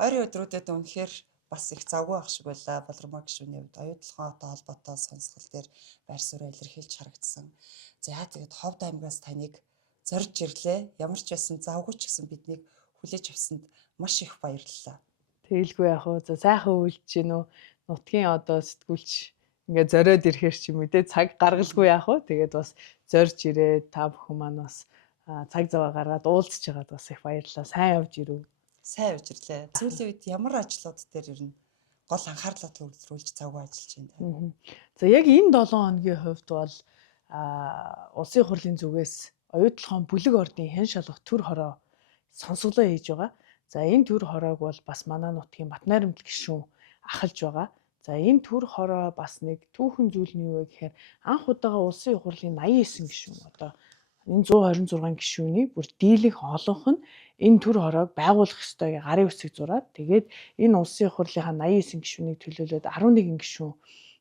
Ойрын өдрүүдэд үнэхээр бас их завгүй ах шиг байлаа Балармаа гишүүний хувьд. Оюутлогоотой холбоотой сонсгол дээр байр сууриа илэрхийлж харагдсан. За тэгээд Ховд аймгаас таныг зорж ирлээ. Ямар ч байсан завгүй ч гэсэн биднийг хүлээж авсанд маш их баярлалаа. Тэгэлгүй яах вэ? За сайхан үйлч гин үү? Нутгийн одоо сэтгүүлч ингээд зориод ирэхээр ч юм уу те цаг гаргалгүй яах вэ? Тэгээд бас зорж ирээ та бүхэн маань бас цаг зав гаргаад уулзж байгаад бас их баярлалаа. Сайн явж ирв. Сайн явж ирлээ. Сүүлийн үед ямар ажлууд дээр ер нь гол анхаарлаа төвлөрүүлж завгүй ажиллаж байна. За яг энэ 7 хоногийн хувьд бол улсын хурлын зүгээс оюутлогын бүлэг ордын хэн шалгах төр хороо сонсголоо хийж байгаа. За энэ төр хороог бол бас манай нутгийн Батнайрамд гишүүн ахалж байгаа. За энэ төр хороо бас нэг түүхэн зүйл нь юу вэ гэхээр анх удаага улсын хурлын 89 гишүүн одоо энэ 126 гишүүний бүр дийлэнх олонх нь энэ төр хороог байгуулах ёстой гэж гарын үсэг зураад тэгээд энэ улсын хурлынхаа 89 гишүүнийг төлөөлөөд 11 гишүүн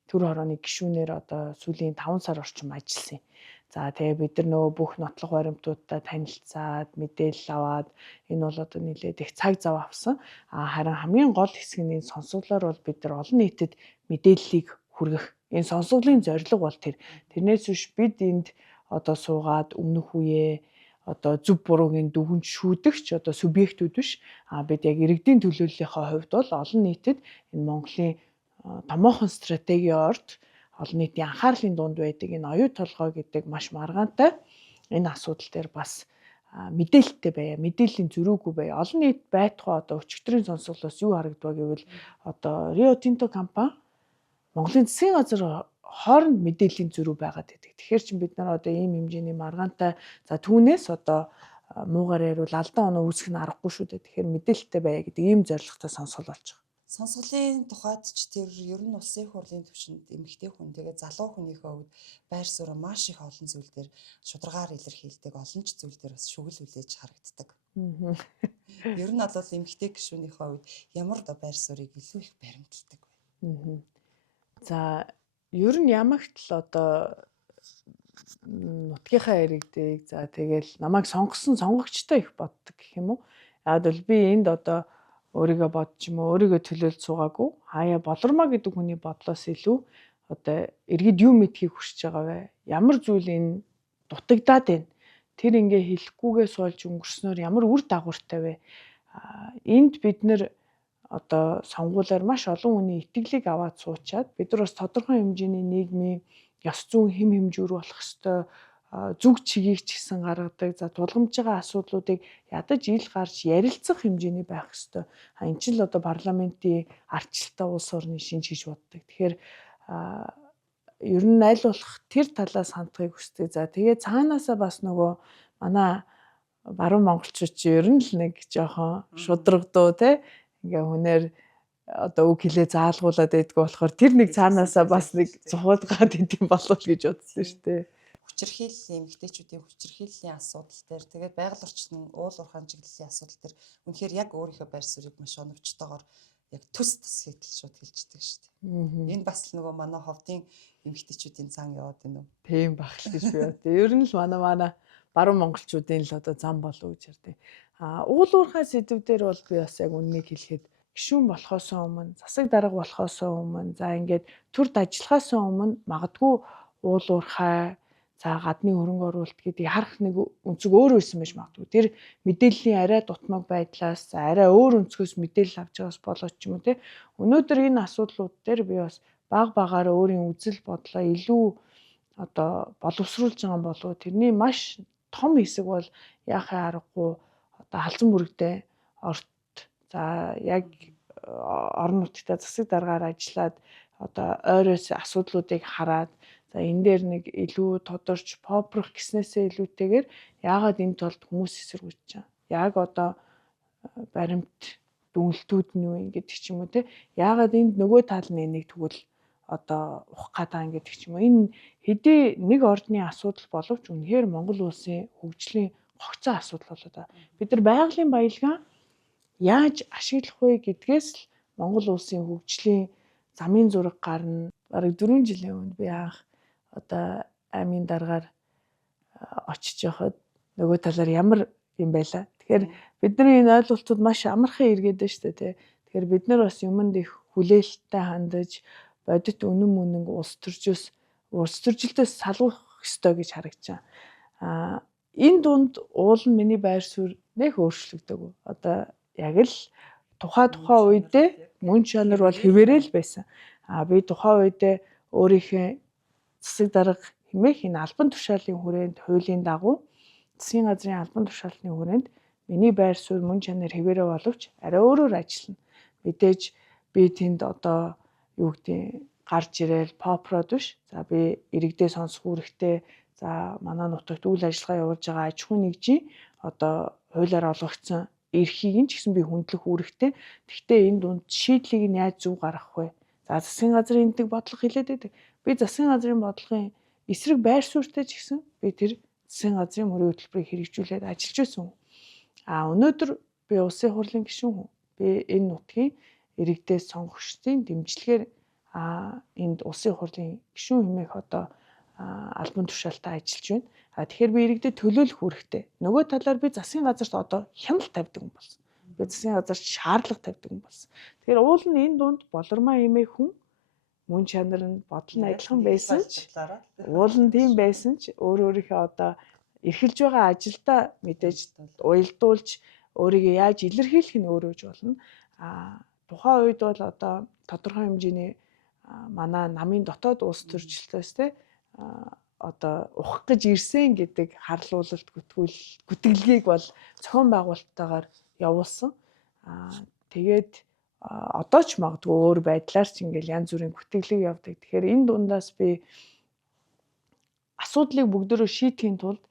төр хорооны гишүүнээр одоо сүүлийн 5 сар орчим ажилласан. За тэгээ бид нар нөгөө бүх нотлох баримтуудтай танилцаад мэдээлэл аваад энэ бол одоо нэлээд их цаг зав авсан. Харин хамгийн гол хэсэг нь энэ сонсголоор бол бид нар олон нийтэд мэдээллийг хүргэх. Энэ сонсголын зорилго бол тэрнээс биш бид энд одоо суугаад өмнөх үеэ одоо зөв буруугийн дүгнж шүүдэгч одоо субъектүүд биш. Бид яг иргэдийн төлөөллийнхаа хувьд бол олон нийтэд энэ Монголын томоохон стратегийн орд олон нийтийн анхаарлын дунд байдаг энэ оюу толгой гэдэг маш маргаантай энэ асуудал дээр бас мэдээлэлтэй байя, мэдээллийн зөрүүгүй байя. Олон нийт байтугай одоо өчигдрийн сонсголоос юу харагдав гэвэл одоо Рио Тинто компани Монголын засгийн газар хооронд мэдээллийн зөрүү байгаад байдаг. Тэгэхээр чинь бид нар одоо ийм хэмжээний маргаантай за түүнээс одоо муугаар ярил алдаан оноо үүсгэх нь аргагүй шүү дээ. Тэгэхээр мэдээлэлтэй байя гэдэг ийм зорилготой сонсгол болж байгаа. Сонсголын тухайд ч тэр ер нь улсын хурлын түвшинд эмэгтэй хүн тэгээ залуу хүнийхээ хувьд байр суурь маш их олон зүйл дээр шударгаар илэрхийлдэг, олон ч зүйл дээр бас шүгэл үлээж харагддаг. Ер нь бол эмэгтэй гишүүнийхээ хувьд ямар байр суурийг илүү их баримталдаг вэ? За ер нь ямагт л одоо нутгийнхаа иргэдийг за тэгэл намайг сонгосон сонгогчтой их боддог гэх юм уу. Яг бол би энд одоо өөрийгөө бодч юм уу өөрийгөө төлөөлж суугаагүй хаяа Болормоо гэдэг хүний бодлоос илүү одоо иргэд юу мэдхийг хүсэж байгаа вэ? Ямар зүйл энэ дутагдаад байна? Тэр ингээ хэлэхгүйгээ суулж өнгөрснөөр ямар үр дагавартай вэ? Энд бид нэр одоо сонгуулиар маш олон хүний итгэлийг аваад суучаад бид нар бас тодорхой хэмжээний нийгмийн ёс зүйн хэм хэмжүүр болох ёстой зүг чигийг ч гэсэн гаргадаг. За тулгамж байгаа асуудлуудыг ядаж ил гарч ярилцах хэмжээний байх ёстой. Энд чинь л одоо парламентын ардчилтаа улс орны шинж гэж боддог. Тэгэхээр ер нь аль болох тэр талаас хандахыг хүсдэг. За тэгээ цаанаасаа бас нөгөө манай баруун монголчууд чи ер нь л нэг жоохон шудрагдуу те ингээ хүнээр одоо үг хэлээ заалгуулад байдгүй болохоор тэр нэг цаанаасаа бас нэг цухуулгаад идэм болов гэж бодсон шүү дээ. Хүчирхийллийн эмэгтэйчүүдийн хүчирхийллийн асуудал дээр тэгээд байгаль орчны уул уурхайн чиглэлийн асуудал дээр үнэхээр яг өөрийнхөө байр суурийг маш оновчтойгоор яг төс хийтэл шууд хэлждэг шүү дээ. Энэ бас л нөгөө манай ховдын эмэгтэйчүүдийн зан яваад байна уу? Тийм баг л гэж би бодъё. Ер нь л манай баруун монголчуудын л одоо зам болов гэж ярьдаг. Уул уурхай сэдвүүдээр бол би бас яг үннийг хэлэхэд гишүүн болохоос өмнө, засаг дарга болохоос өмнө, за ингээд төрд ажиллахаас өмнө магадгүй уул уурхай за гадны хөрөнгө оруулалт гэдэг харах нэг өнцөг өөр байсан байж магадгүй. Тэр мэдээллийн арай дутмаг байдлаас арай өөр өнцгөөс мэдээлэл авч байгаас болоод ч юм уу те. Өнөөдөр энэ асуудлууд дээр би бас баг багаараа өөрийн үзэл бодлоо илүү одоо боловсруулж байгаа болов тэрний маш том хэсэг бол яахын аргагүй одоо халзан бүрэгтэй орт за яг орон нутгад засаг даргаар ажиллаад одоо ойроос асуудлуудыг хараад за энэ дээр нэг илүү тодорч попрох гэснээсээ илүүтэйгээр яагаад энэ толд хүмүүс эсэргүүцэж байгаа. Яг одоо баримт дүнэлтүүд нь юу ингэдэг ч юм уу те. Яагаад энд нөгөө тал нь энийг тэгвэл одоо ухах гэдэг ингэдэг ч юм уу. Энэ хэдий нэг ордны асуудал боловч үнэхээр Монгол улсын хөгжлийн гогцоо асуудал болоод байгаа. Бид нар байгалийн баялгаа яаж ашиглах вэ гэдгээс л Монгол улсын хөгжлийн замын зураг гарна. Бараг 4 жилийн өмнө би анх одоо аймын даргаар очиж явахад нөгөө талаар ямар юм байла. Тэгэхээр Бидний энэ ойлголтууд маш амархан эргээд байна шүү дээ тий. Тэгэхээр бид нар бас юмд их хүлээлттэй хандаж бодит үнэн мөнөг улс төржилтөөс салгах ёстой гэж харагдаж байна. Энэ дунд уул нь миний байр суурь нэх өөрчлөгдөв. Одоо яг л тухай үедээ мөн чанар бол хэвээрэл байсан. Би тухай үедээ өөрийнхөө засаг дарга хэмээх энэ албан тушаалын хүрээнд хуулийн дагуу засгийн газрын албан тушаалны хүрээнд миний байр суурь мөн чанар хэвээрээ боловч арай өөрөөр ажиллана. Мэдээж би тэнд одоо юу гэдэг гарч ирээл попрод биш. За би иргэдээ сонсох үүрэгтэй. За манай нутагт үйл ажиллагаа явуулж байгаа аж ахуйн нэгжийн одоо хуулиар олгогдсон эрхийг нь ч гэсэн би хүндлэх үүрэгтэй. Гэхдээ энэ дунд шийдлийг нь яаж зөв гаргах вэ? За засгийн газрын энэдэг бодлого хэлээд байдаг. Би засгийн газрын бодлогын эсрэг байр суурьтай ч гэсэн би тэр засгийн газрын мөрийн хөтөлбөрийг хэрэгжүүлээд ажиллаж байсан хүн. Өнөөдөр би улсын хурлын гишүүн хүн. Би энэ нутгийн иргэдээс сонгогчдын дэмжлэгээр энд улсын хурлын гишүүн хэмээх одоо албан тушаалтай ажиллаж байна. Тэгэхээр би иргэдэд төлөөлөх үүрэгтэй. Нөгөө талаар би засгийн газарт одоо хяналт тавьдаг юм болсон. Би засгийн газарт шаардлага тавьдаг юм болсон. Тэгэхээр уул нь энэ дунд болормоо хэмээх хүн мөн чанар нь бодол нь адилхан байсан ч уул нь тийм байсан ч өөрийнхөө одоо эрхэлж байгаа ажилдаа мэдээж уялдуулж өөрийгөө яаж илэрхийлэх нь өөрөө ч болно. Тухайн үед бол одоо тодорхой хэмжээний манай намын дотоод улс төрчлөлтөөс те одоо ухах гэж ирсэн гэдэг харлуулалт гүтгэлгийг бол зохион байгуулалттайгаар явуулсан. Тэгээд одоо ч магадгүй өөр байдлаар ч ингээл янз бүрийн гүтгэлэг явдаг. Тэгэхээр энэ дундаас би асуудлыг бүгдөө шийдэхийн тулд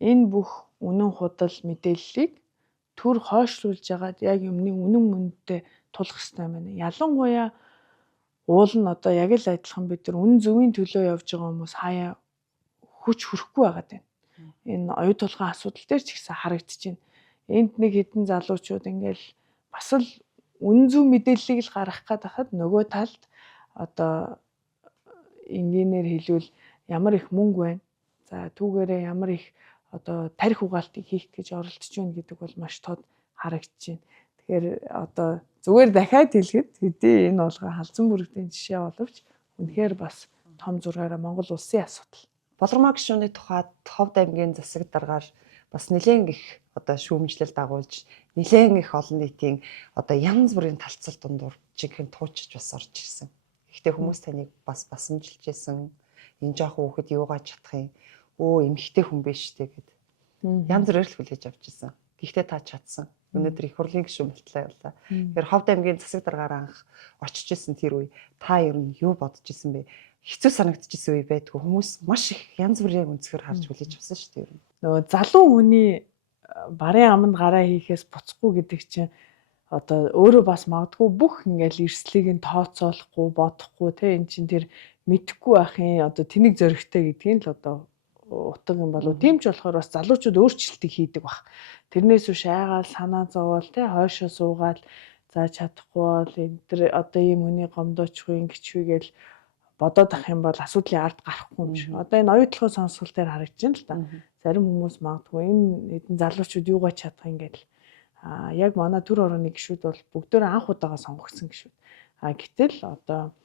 энэ бүх үнэн худал мэдээллийг төр хойшлуулж агаад яг юмны үнэн мөндөд тулах хэрэгтэй байна. Ялангуяа уул нь одоо яг л адилхан бид нар үнэн зөвийн төлөө явж байгаа хүмүүс хаяа хүч хөрөхгүй байгаад байна. Энэ оюу тулгын асуудал дээр ч ихсэн харагдаж байна. Энд нэг хэдэн залуучууд ингээл бас л үнэн зөв мэдээллийг л гаргах гээд хахад нөгөө талд одоо энгийнээр хэлвэл ямар их мөнгө байна. За түүгээрээ ямар их одоо тарих угаалтыг хийх гэж оролдож байна гэдэг бол маш тод харагдаж байна. Тэгэхээр одоо зүгээр дахиад хэлэхэд хэдий энэ болгоо халзан бүрэгдийн жишээ боловч үнэхээр бас том зургаараа Монгол улсын асуудал. Болормоо гишүүний тухайд Ховд аймгийн засаг даргаар бас нэлээд их одоо шүүмжлэл дагуулж нэлээд их олон нийтийн одоо янз бүрийн талцал дундуур жинхэнэ туучиж бас орж ирсэн. Гэхдээ хүмүүс таныг бас басамжилж байсан. Энэ жоох хүүхэд юугаа чадах юм? Эмхтэй хүн биш үү гэд. Янз бүрээр л хүлээж авч ирсэн. Гэхдээ та чадсан. Өнөөдөр их хурлын гишүүн болтлаа явлаа. Тэгэхээр Ховд аймгийн засаг даргаар анх очиж исэн тэр үе та ер нь юу бодож исэн бэ? Хэцүү санагдчихсэн үе байдгүй. Хүмүүс маш их янз бүрийн өнцгөр харж хүлээж авсан шүү дээ ер нь. Нөгөө залуу хүний барын аманд гараа хийхээс буцахгүй гэдэг чинь одоо өөрөө бас магадгүй бүх ингээл эрсдлийг нь тооцоолохгүй бодохгүй те эн чинь тэр мэдхгүй байхын одоо тэнэг зөрөгтэй гэдгийг л одоо утга юм болов. Тийм ч болохоор бас залуучууд өөрчлөлтийг хийдэг баг. Тэрнээс үш айгаал санаа зовоол те хойшоо суугаал за чадахгүй бол энэ төр одоо ийм хүний гомдоочихгүй ингэчгүй гэж бодоод ах юм бол асуудлын ард гарахгүй юм шиг. Одоо энэ оюутлогын сонсгол дээр харагдаж байна л да. Зарим хүмүүс магадгүй энэ хэдэн залуучууд юугаа чадах юм гээд яг манай төр орны гишүүд бол бүгдөө анх удаага сонгогдсон гишүүд. Гэтэл одоо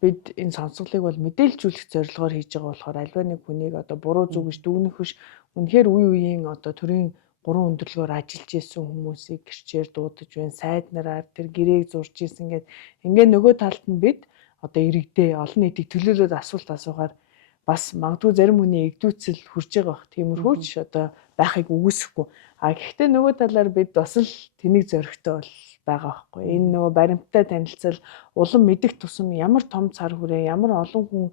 бид энэ сонсголыг бол мэдээлжүүлэх зорилгоор хийж байгаа болохоор альва нэг хүнийг одоо буруу зүг гэж дүгнэх биш. Үнэхээр үе үеийн одоо төрийн 3 өндөрлгөөр ажиллаж исэн хүмүүсийг гэрчээр дуудаж байна. Сайд нараар тэр гэрээг зурж исэн гэдэг. Ингээ нөгөө талд нь бид одоо иргэдээ олон нийтийг төлөөлөөд асуулт асуухаар бас магадгүй зарим хүний эгдүүцэл хүрж байгаа бах. Тиймэрхүү ч одоо байхыг үгүйсэхгүй. Гэхдээ нөгөө талаар бид бас л тэнийг зөрөгтэй бол байгаа байхгүй. Энэ нөгөө баримттай танилцал улам мэдих тусам ямар том цар хүрээ, ямар олон хүн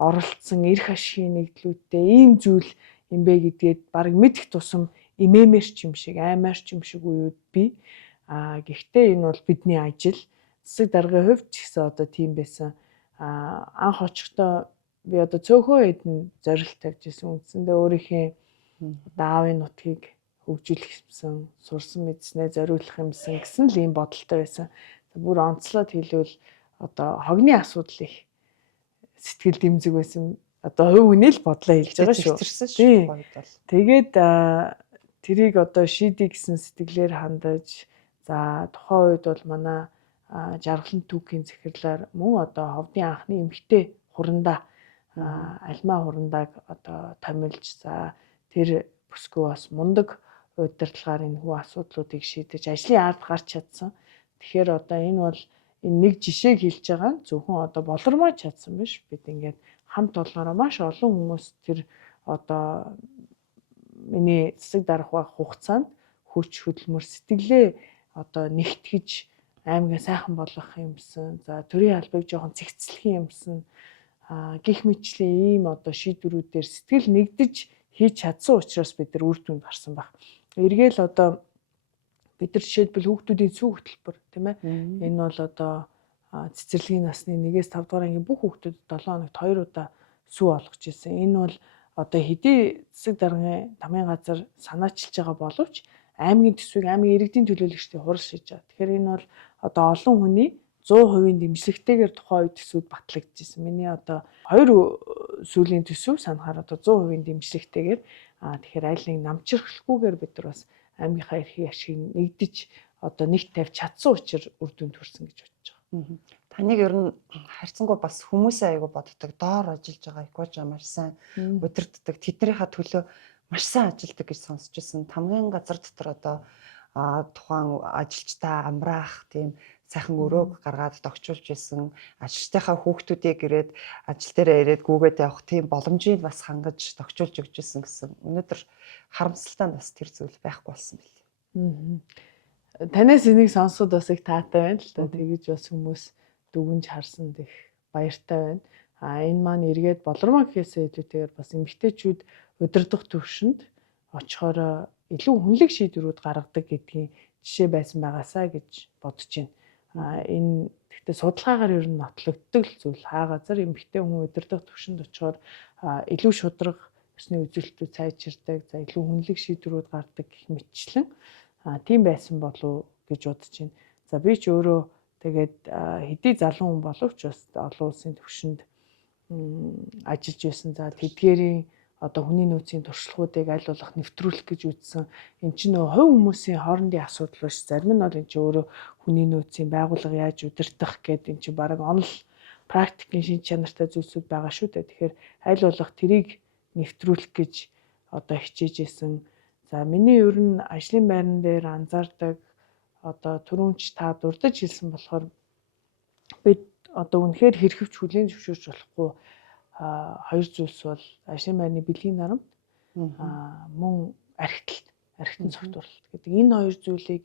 оролцсон эрх ашигын нэгдлүүдтэй ийм зүйл юм бэ гэдгээд баг мэдих тусам имэмэрч юм шиг, аймаарч юм шиг үеуд би. Гэхдээ энэ бол бидний ажил. Засаг даргын хувьд ч гэсэн одоо тийм байсан. Анх очихдоо би одоо цөөхөн хэдэн зорилт тавьж ирсэн. Үндсэндээ өөрийнхөө аавын нутгийг хөгжүүлэх юмсан, сурсан мэдснээ зориулах юмсан гэсэн л ийм бодолтой байсан. Бүр онцлоод хэлвэл одоо хогны асуудал их сэтгэл дэмзэг байсан. Одоо хувь хүний л бодлоо хэлж байгаа шүү. Тэгээд тэрийг одоо шийдий гэсэн сэтгэлээр хандаж за тухайн үед бол манай жаргалан түүхийн захирлаар мөн одоо ховдын анхны эмэгтэй хурандаа альмаа хурандааг одоо томилж за тэр бүсгүй бас мундаг удирдлагаар энэ хүү асуудлуудыг шийдэж ажлын ард гарч чадсан. Тэгэхээр одоо энэ бол энэ нэг жишээг хэлж байгаа нь зөвхөн одоо болормоо чадсан биш. Бид ингээд хамт олноороо маш олон хүмүүс тэр одоо миний цэцэг дарах байх хугацаанд хүч хөдөлмөр сэтгэлээ одоо нэгтгэж аймгаа сайхан болгох юмсан. За төрийн албыг жоохон цэгцлэх юмсан. Гэх мэтчлэн ийм одоо шийдвэрүүдээр сэтгэл нэгдэж хийж чадсан учраас бид нар үр дүнд гарсан баг. Эргээл одоо бид нар жишээлбэл хүүхдүүдийн сүү хөтөлбөр тийм ээ. Энэ бол одоо цэцэрлэгийн насны 1-5 дугаар ангийн бүх хүүхдүүдэд 7 хоногт 2 удаа сүү олгож ирсэн. Энэ бол одоо хэдий цэцэг даргын тамгын газар санаачилж байгаа боловч аймгийн төсвийг аймгийн иргэдийн төлөөлөгчдийн хурал шийдэж байгаа. Тэгэхээр энэ бол одоо олон хүний 100% дэмжлэгтэйгээр тухайн үед төсвүүд батлагдчихсэн. Миний одоо 2 сүүлийн төсөв санахаар одоо 100% дэмжлэгтэйгээр тэгэхээр аль нэг намчрахгүйгээр бид нар бас аймгийнхаа эрхийг ашиг нэгдэж одоо нэгт тавьж чадсан учраас үр дүнд хүрсэн гэж бодож байгаа. Таныг ер нь харьцангуй бас хүмүүсээ аягүй боддог, доор ажиллаж байгаа экожа маш сайн удирддаг. Тэднийхээ төлөө маш сайн ажилладаг гэж сонсч байсан. Тамгын газар дотор одоо тухайн ажилчдаа амраах тийм сайхан өрөөг гаргаад догчулж байсан. Ажилчдынхаа хүүхдүүдийг ирээд ажил дээрээ ирээд гүгээд явах тийм боломжийг бас хангаж догчулж өгч байсан гэсэн. Өнөөдөр харамсалтай бас тэр зүйл байхгүй болсон билээ. Танаас энийг сонсоход бас их таатай байна л да. Тэгэж бас хүмүүс дүгнж харсан их баяртай байна. Энэ маань эргээд болормоо гэхээсээ илүүтэйгээр бас эмэгтэйчүүд удирдах төвшөнд очихоор илүү хүнлэг шийдвэрүүд гаргадаг гэдгийн жишээ байсан байгаасаа гэж бодож байна. Энэ гэхдээ судалгаагаар ер нь нотлогддог зүйл. Хаа газар эмэгтэй хүн удирдах төвшөнд очихоор илүү шударга ёсны үзүүлэлтүүд сайжирдаг, за илүү хүнлэг шийдвэрүүд гардаг гэх мэтчлэн тийм байсан болов гэж бодож байна. За би ч өөрөө тэгээд хэдий залуу хүн боловч бас олон улсын төвшөнд ажиллаж байсан. За тэдгээрийн одоо хүний нөөцийн туршлагуудыг аль болох нэвтрүүлэх гэж үзсэн. Энд чинь нөгөө хувь хүмүүсийн хоорондын асуудал биш. Зарим нь бол энэ чинь өөрөө хүний нөөцийн байгууллага яаж удирдах гэдэг энэ чинь бараг онол практикийн шин чанартай зүйлсүүд байгаа шүү дээ. Тэгэхээр аль болох тэрийг нэвтрүүлэх гэж одоо хичээж исэн. За миний ер нь ажлын байран дээр анзаардаг одоо түрүүнч та дурдж хэлсэн болохоор бид одоо үнэхээр хэрхэвч хүлээн зөвшөөрч болохгүй хоёр зүйлс бол ажлын байрны бэлгийн дарамт мөн архитан цогтурлалт гэдэг энэ хоёр зүйлийг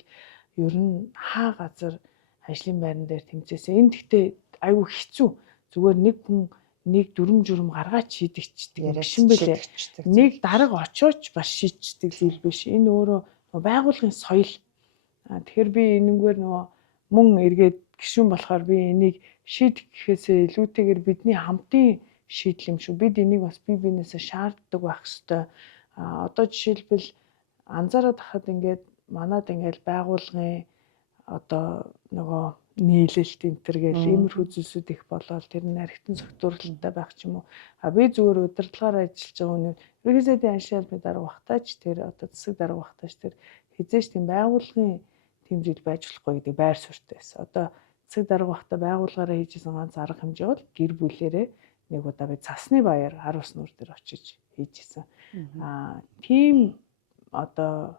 ер нь хаа газар ажлын байран дээр тэмцээсэн. Энэ гэхдээ айгүй хэцүү. Зүгээр нэг хүн нэг дүрм журм гаргаад шийдэгчдэг юм биш юм бэлээ. Нэг дарга очооч бас шийдчихдэг зүйл биш. Энэ өөрөө байгуулгын соёл. Тэгэхээр би энэгээр нөгөө мөн эргээд гишүүн болохоор би энийг шийдэх гэхээсээ илүүтэйгээр бидний хамтын шийдэл юм шүү. Бид энийг бас бие биенээсээ шаарддаг байх ёстой. Одоо жишээлбэл анзаараад хахад ингээд манад ингээд байгуулгын одоо нөгөө нийлэлт энтер гэл иймэрхүү зүйлсүүд их болоод тэр нь архитан цогтурлалтай байх ч юм уу. Би зүгээр удирдлагаар ажиллаж байгаа хүн ерөнхийдөө аншаалбын дарга багтаач тэр одоо засаг дарга багтаач тэр хизээч тийм байгуулгын тийм зүйл байж болохгүй гэдэг байр суурьтай байсан. Одоо засаг дарга багтаа байгууллагаараа хийжсэн ганц арга хэмжээ бол гэр бүлээрээ нэг удаа би цасны баяр хар ус нуур дээр очиж хийжсэн. Тийм одоо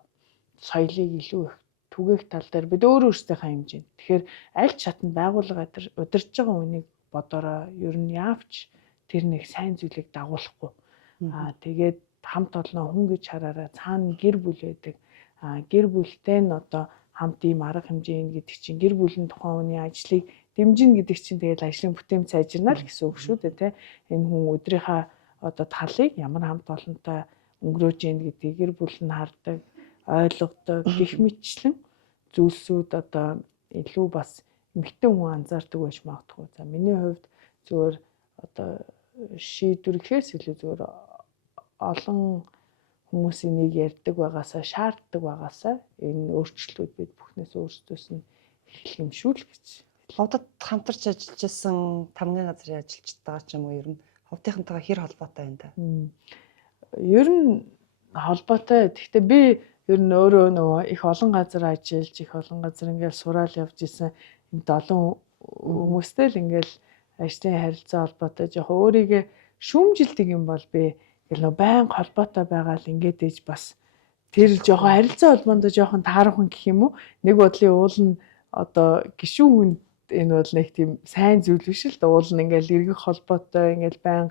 соёлыг илүү их түгээх тал дээр бид өөрөөсөө хэмжээ. Тэгэхээр аль ч шатнд байгууллага удирж байгаа хүнийг бодороо ер нь яавч тэр нэг сайн зүйлийг дагуулахгүй. Тэгээд хамт олноо хүн гэж хараараа цаана гэр бүл байдаг. Гэр бүлтэй нь одоо хамт ийм арга хэмжээ гэдэг чинь гэр бүлийн тухайн хүний ажлыг дэмжинэ гэдэг чинь тэгээд ажлын бүтээмж сайжирна л гэсэн үг шүү дээ, тэ. Энэ хүн өдрийнхөө одоо талыг ямар хамт олонтой өнгөрөөж ийн гэдгийг гэр бүл нь хардаг, ойлгодог, гэх мэтчлэн зүйлсүүд одоо илүү бас эмэгтэй хүн анзаардаг байж магадгүй. За миний хувьд зөвөр одоо шийдвэр гэхээс илүү зөвөр олон хүмүүсийн нэг ярьдаг байгаасаа, шаарддаг байгаасаа энэ өөрчлөлтүүд бид бүхнээс өөрсдөөс нь эхлэх юм шүү л гэж. Ховдод хамтарч ажиллаж исэн тамгын газрын ажилчдаа ч юм уу ер нь ховдынхантайгаа хэр холбоотой байна та? Ер нь холбоотой. Гэхдээ би ер нь өөрөө нөгөө их олон газар ажиллаж, их олон газар ингээл сураал явж исэн энэ олон хүмүүстэй л ингээл ажлын харилцаа холбоотой жоохон өөрийгөө шүүмжилдэг юм бол би ингээл нөгөө байн холбоотой байгаа л ингээд ээж бас тэр жоохон харилцаа холбоонд жоохон таархан гэх юм уу. Нэг бодлын уул нь одоо гişүүн хүнд энэ бол нэг тийм сайн зүйл биш л да. Уул нь ингээл эргэх холбоотой ингээл байн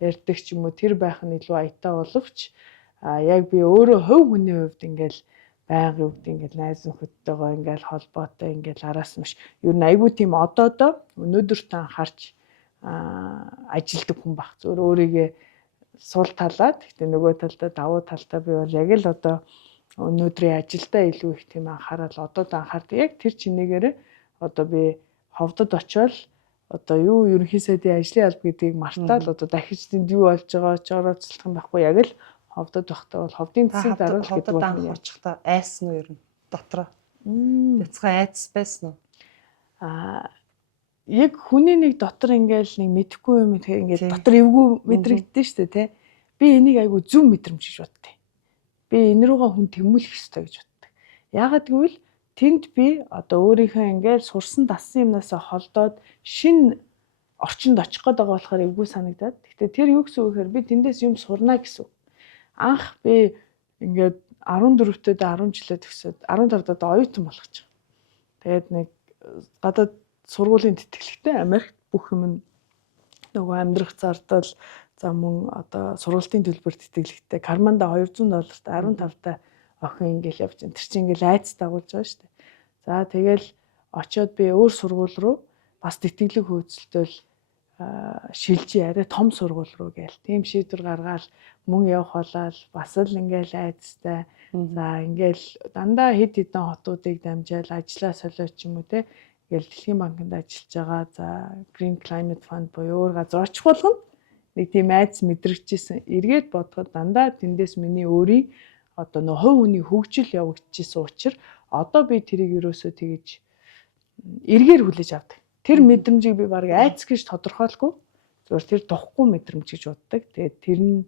ярьдаг ч юм уу тэр байх нь илүү аятай боловч яг би өөрөө хувь хүний хувьд ингээл байнга юу гэдэг ингээл найз нөхөдтэйгоо ингээл холбоотой ингээл араас нь биш. Ер нь айгүй тийм одоодоо өнөөдөртөө анхаарч ажилдаг хүн баг. Зөв өөрийгөө сул талаад гэхдээ нөгөө талдаа давуу талдаа би бол яг л одоо өнөөдрийн ажилдаа илүү их тийм анхаарал одоодоо анхаардаг. Яг тэр чинээгээр одоо би ховдод очиод одоо юу ерөнхий сайдын ажлын алба гэдгийг мартаад одоо дахиж тэнд юу болж байгаа ч орооцолдох юм байхгүй яг л ховдод байхдаа бол ховдын засаг даруул гэдэг ховдод анх очихдаа айсан уу ер нь дотроо бяцхан айц байсан уу яг хүний нэг дотор ингээл нэг мэдэхгүй юм ингээд дотор эвгүй мэдрэгддэг шүү дээ тий. Би энийг айгу зөв мэдрэмж гэж боддог. Би энэ руугаа хүн тэмүүлэх ёстой гэж боддог. Яагаад гэвэл тэнд би одоо өөрийнхөө ингээл сурсан дассан юмнасаа холдоод шинэ орчинд очих гээд байгаа болохоор эвгүй санагдаад. Гэхдээ тэр юу гэсэн үг гэхээр би тэндээс юм сурна гэсэн. Анх би ингээд 14-т 10 жилээ төгсөөд 15-д одоо оюутан болох гэж. Тэгээд нэг гадаад сургуулийн тэтгэлэгтэй Америкт бүх юм нөгөө амьдрах зардал за мөн одоо сургуулийн төлбөр тэтгэлэгтэй карманда $200 15 охин ингээл явж байна. Тэр чинь ингээл айц дагуулж байгаа шүү дээ. За тэгэл очиод би өөр сургууль руу бас тэтгэлэг хөөцөлтөөл шилжиж арай том сургууль руу гээл. Тийм шийдвэр гаргаад мөн явах болол бас л ингээл айцтай. За ингээл дандаа хэд хэдэн хотуудыг дамжаал ажиллаа солиоч юм уу те. Ингээл Дэлхийн банкнд ажиллаж байгаа. За Green Climate Fund буюу өөр газар очих болгоно. Нэг тийм айц мэдрэгчсэн. Эргээд бодоход дандаа тэндээс миний өөрийн одоо нөө хувь хүний хөгжил явагдчихсан учраас одоо би тэрийг ерөөсөө тэгэж эргээр хүлээж авдаг. Тэр мэдрэмжийг би баг айц гэж тодорхойлохгүй. Зөвхөн тэр духгүй мэдрэмж гэж боддог. Тэгээд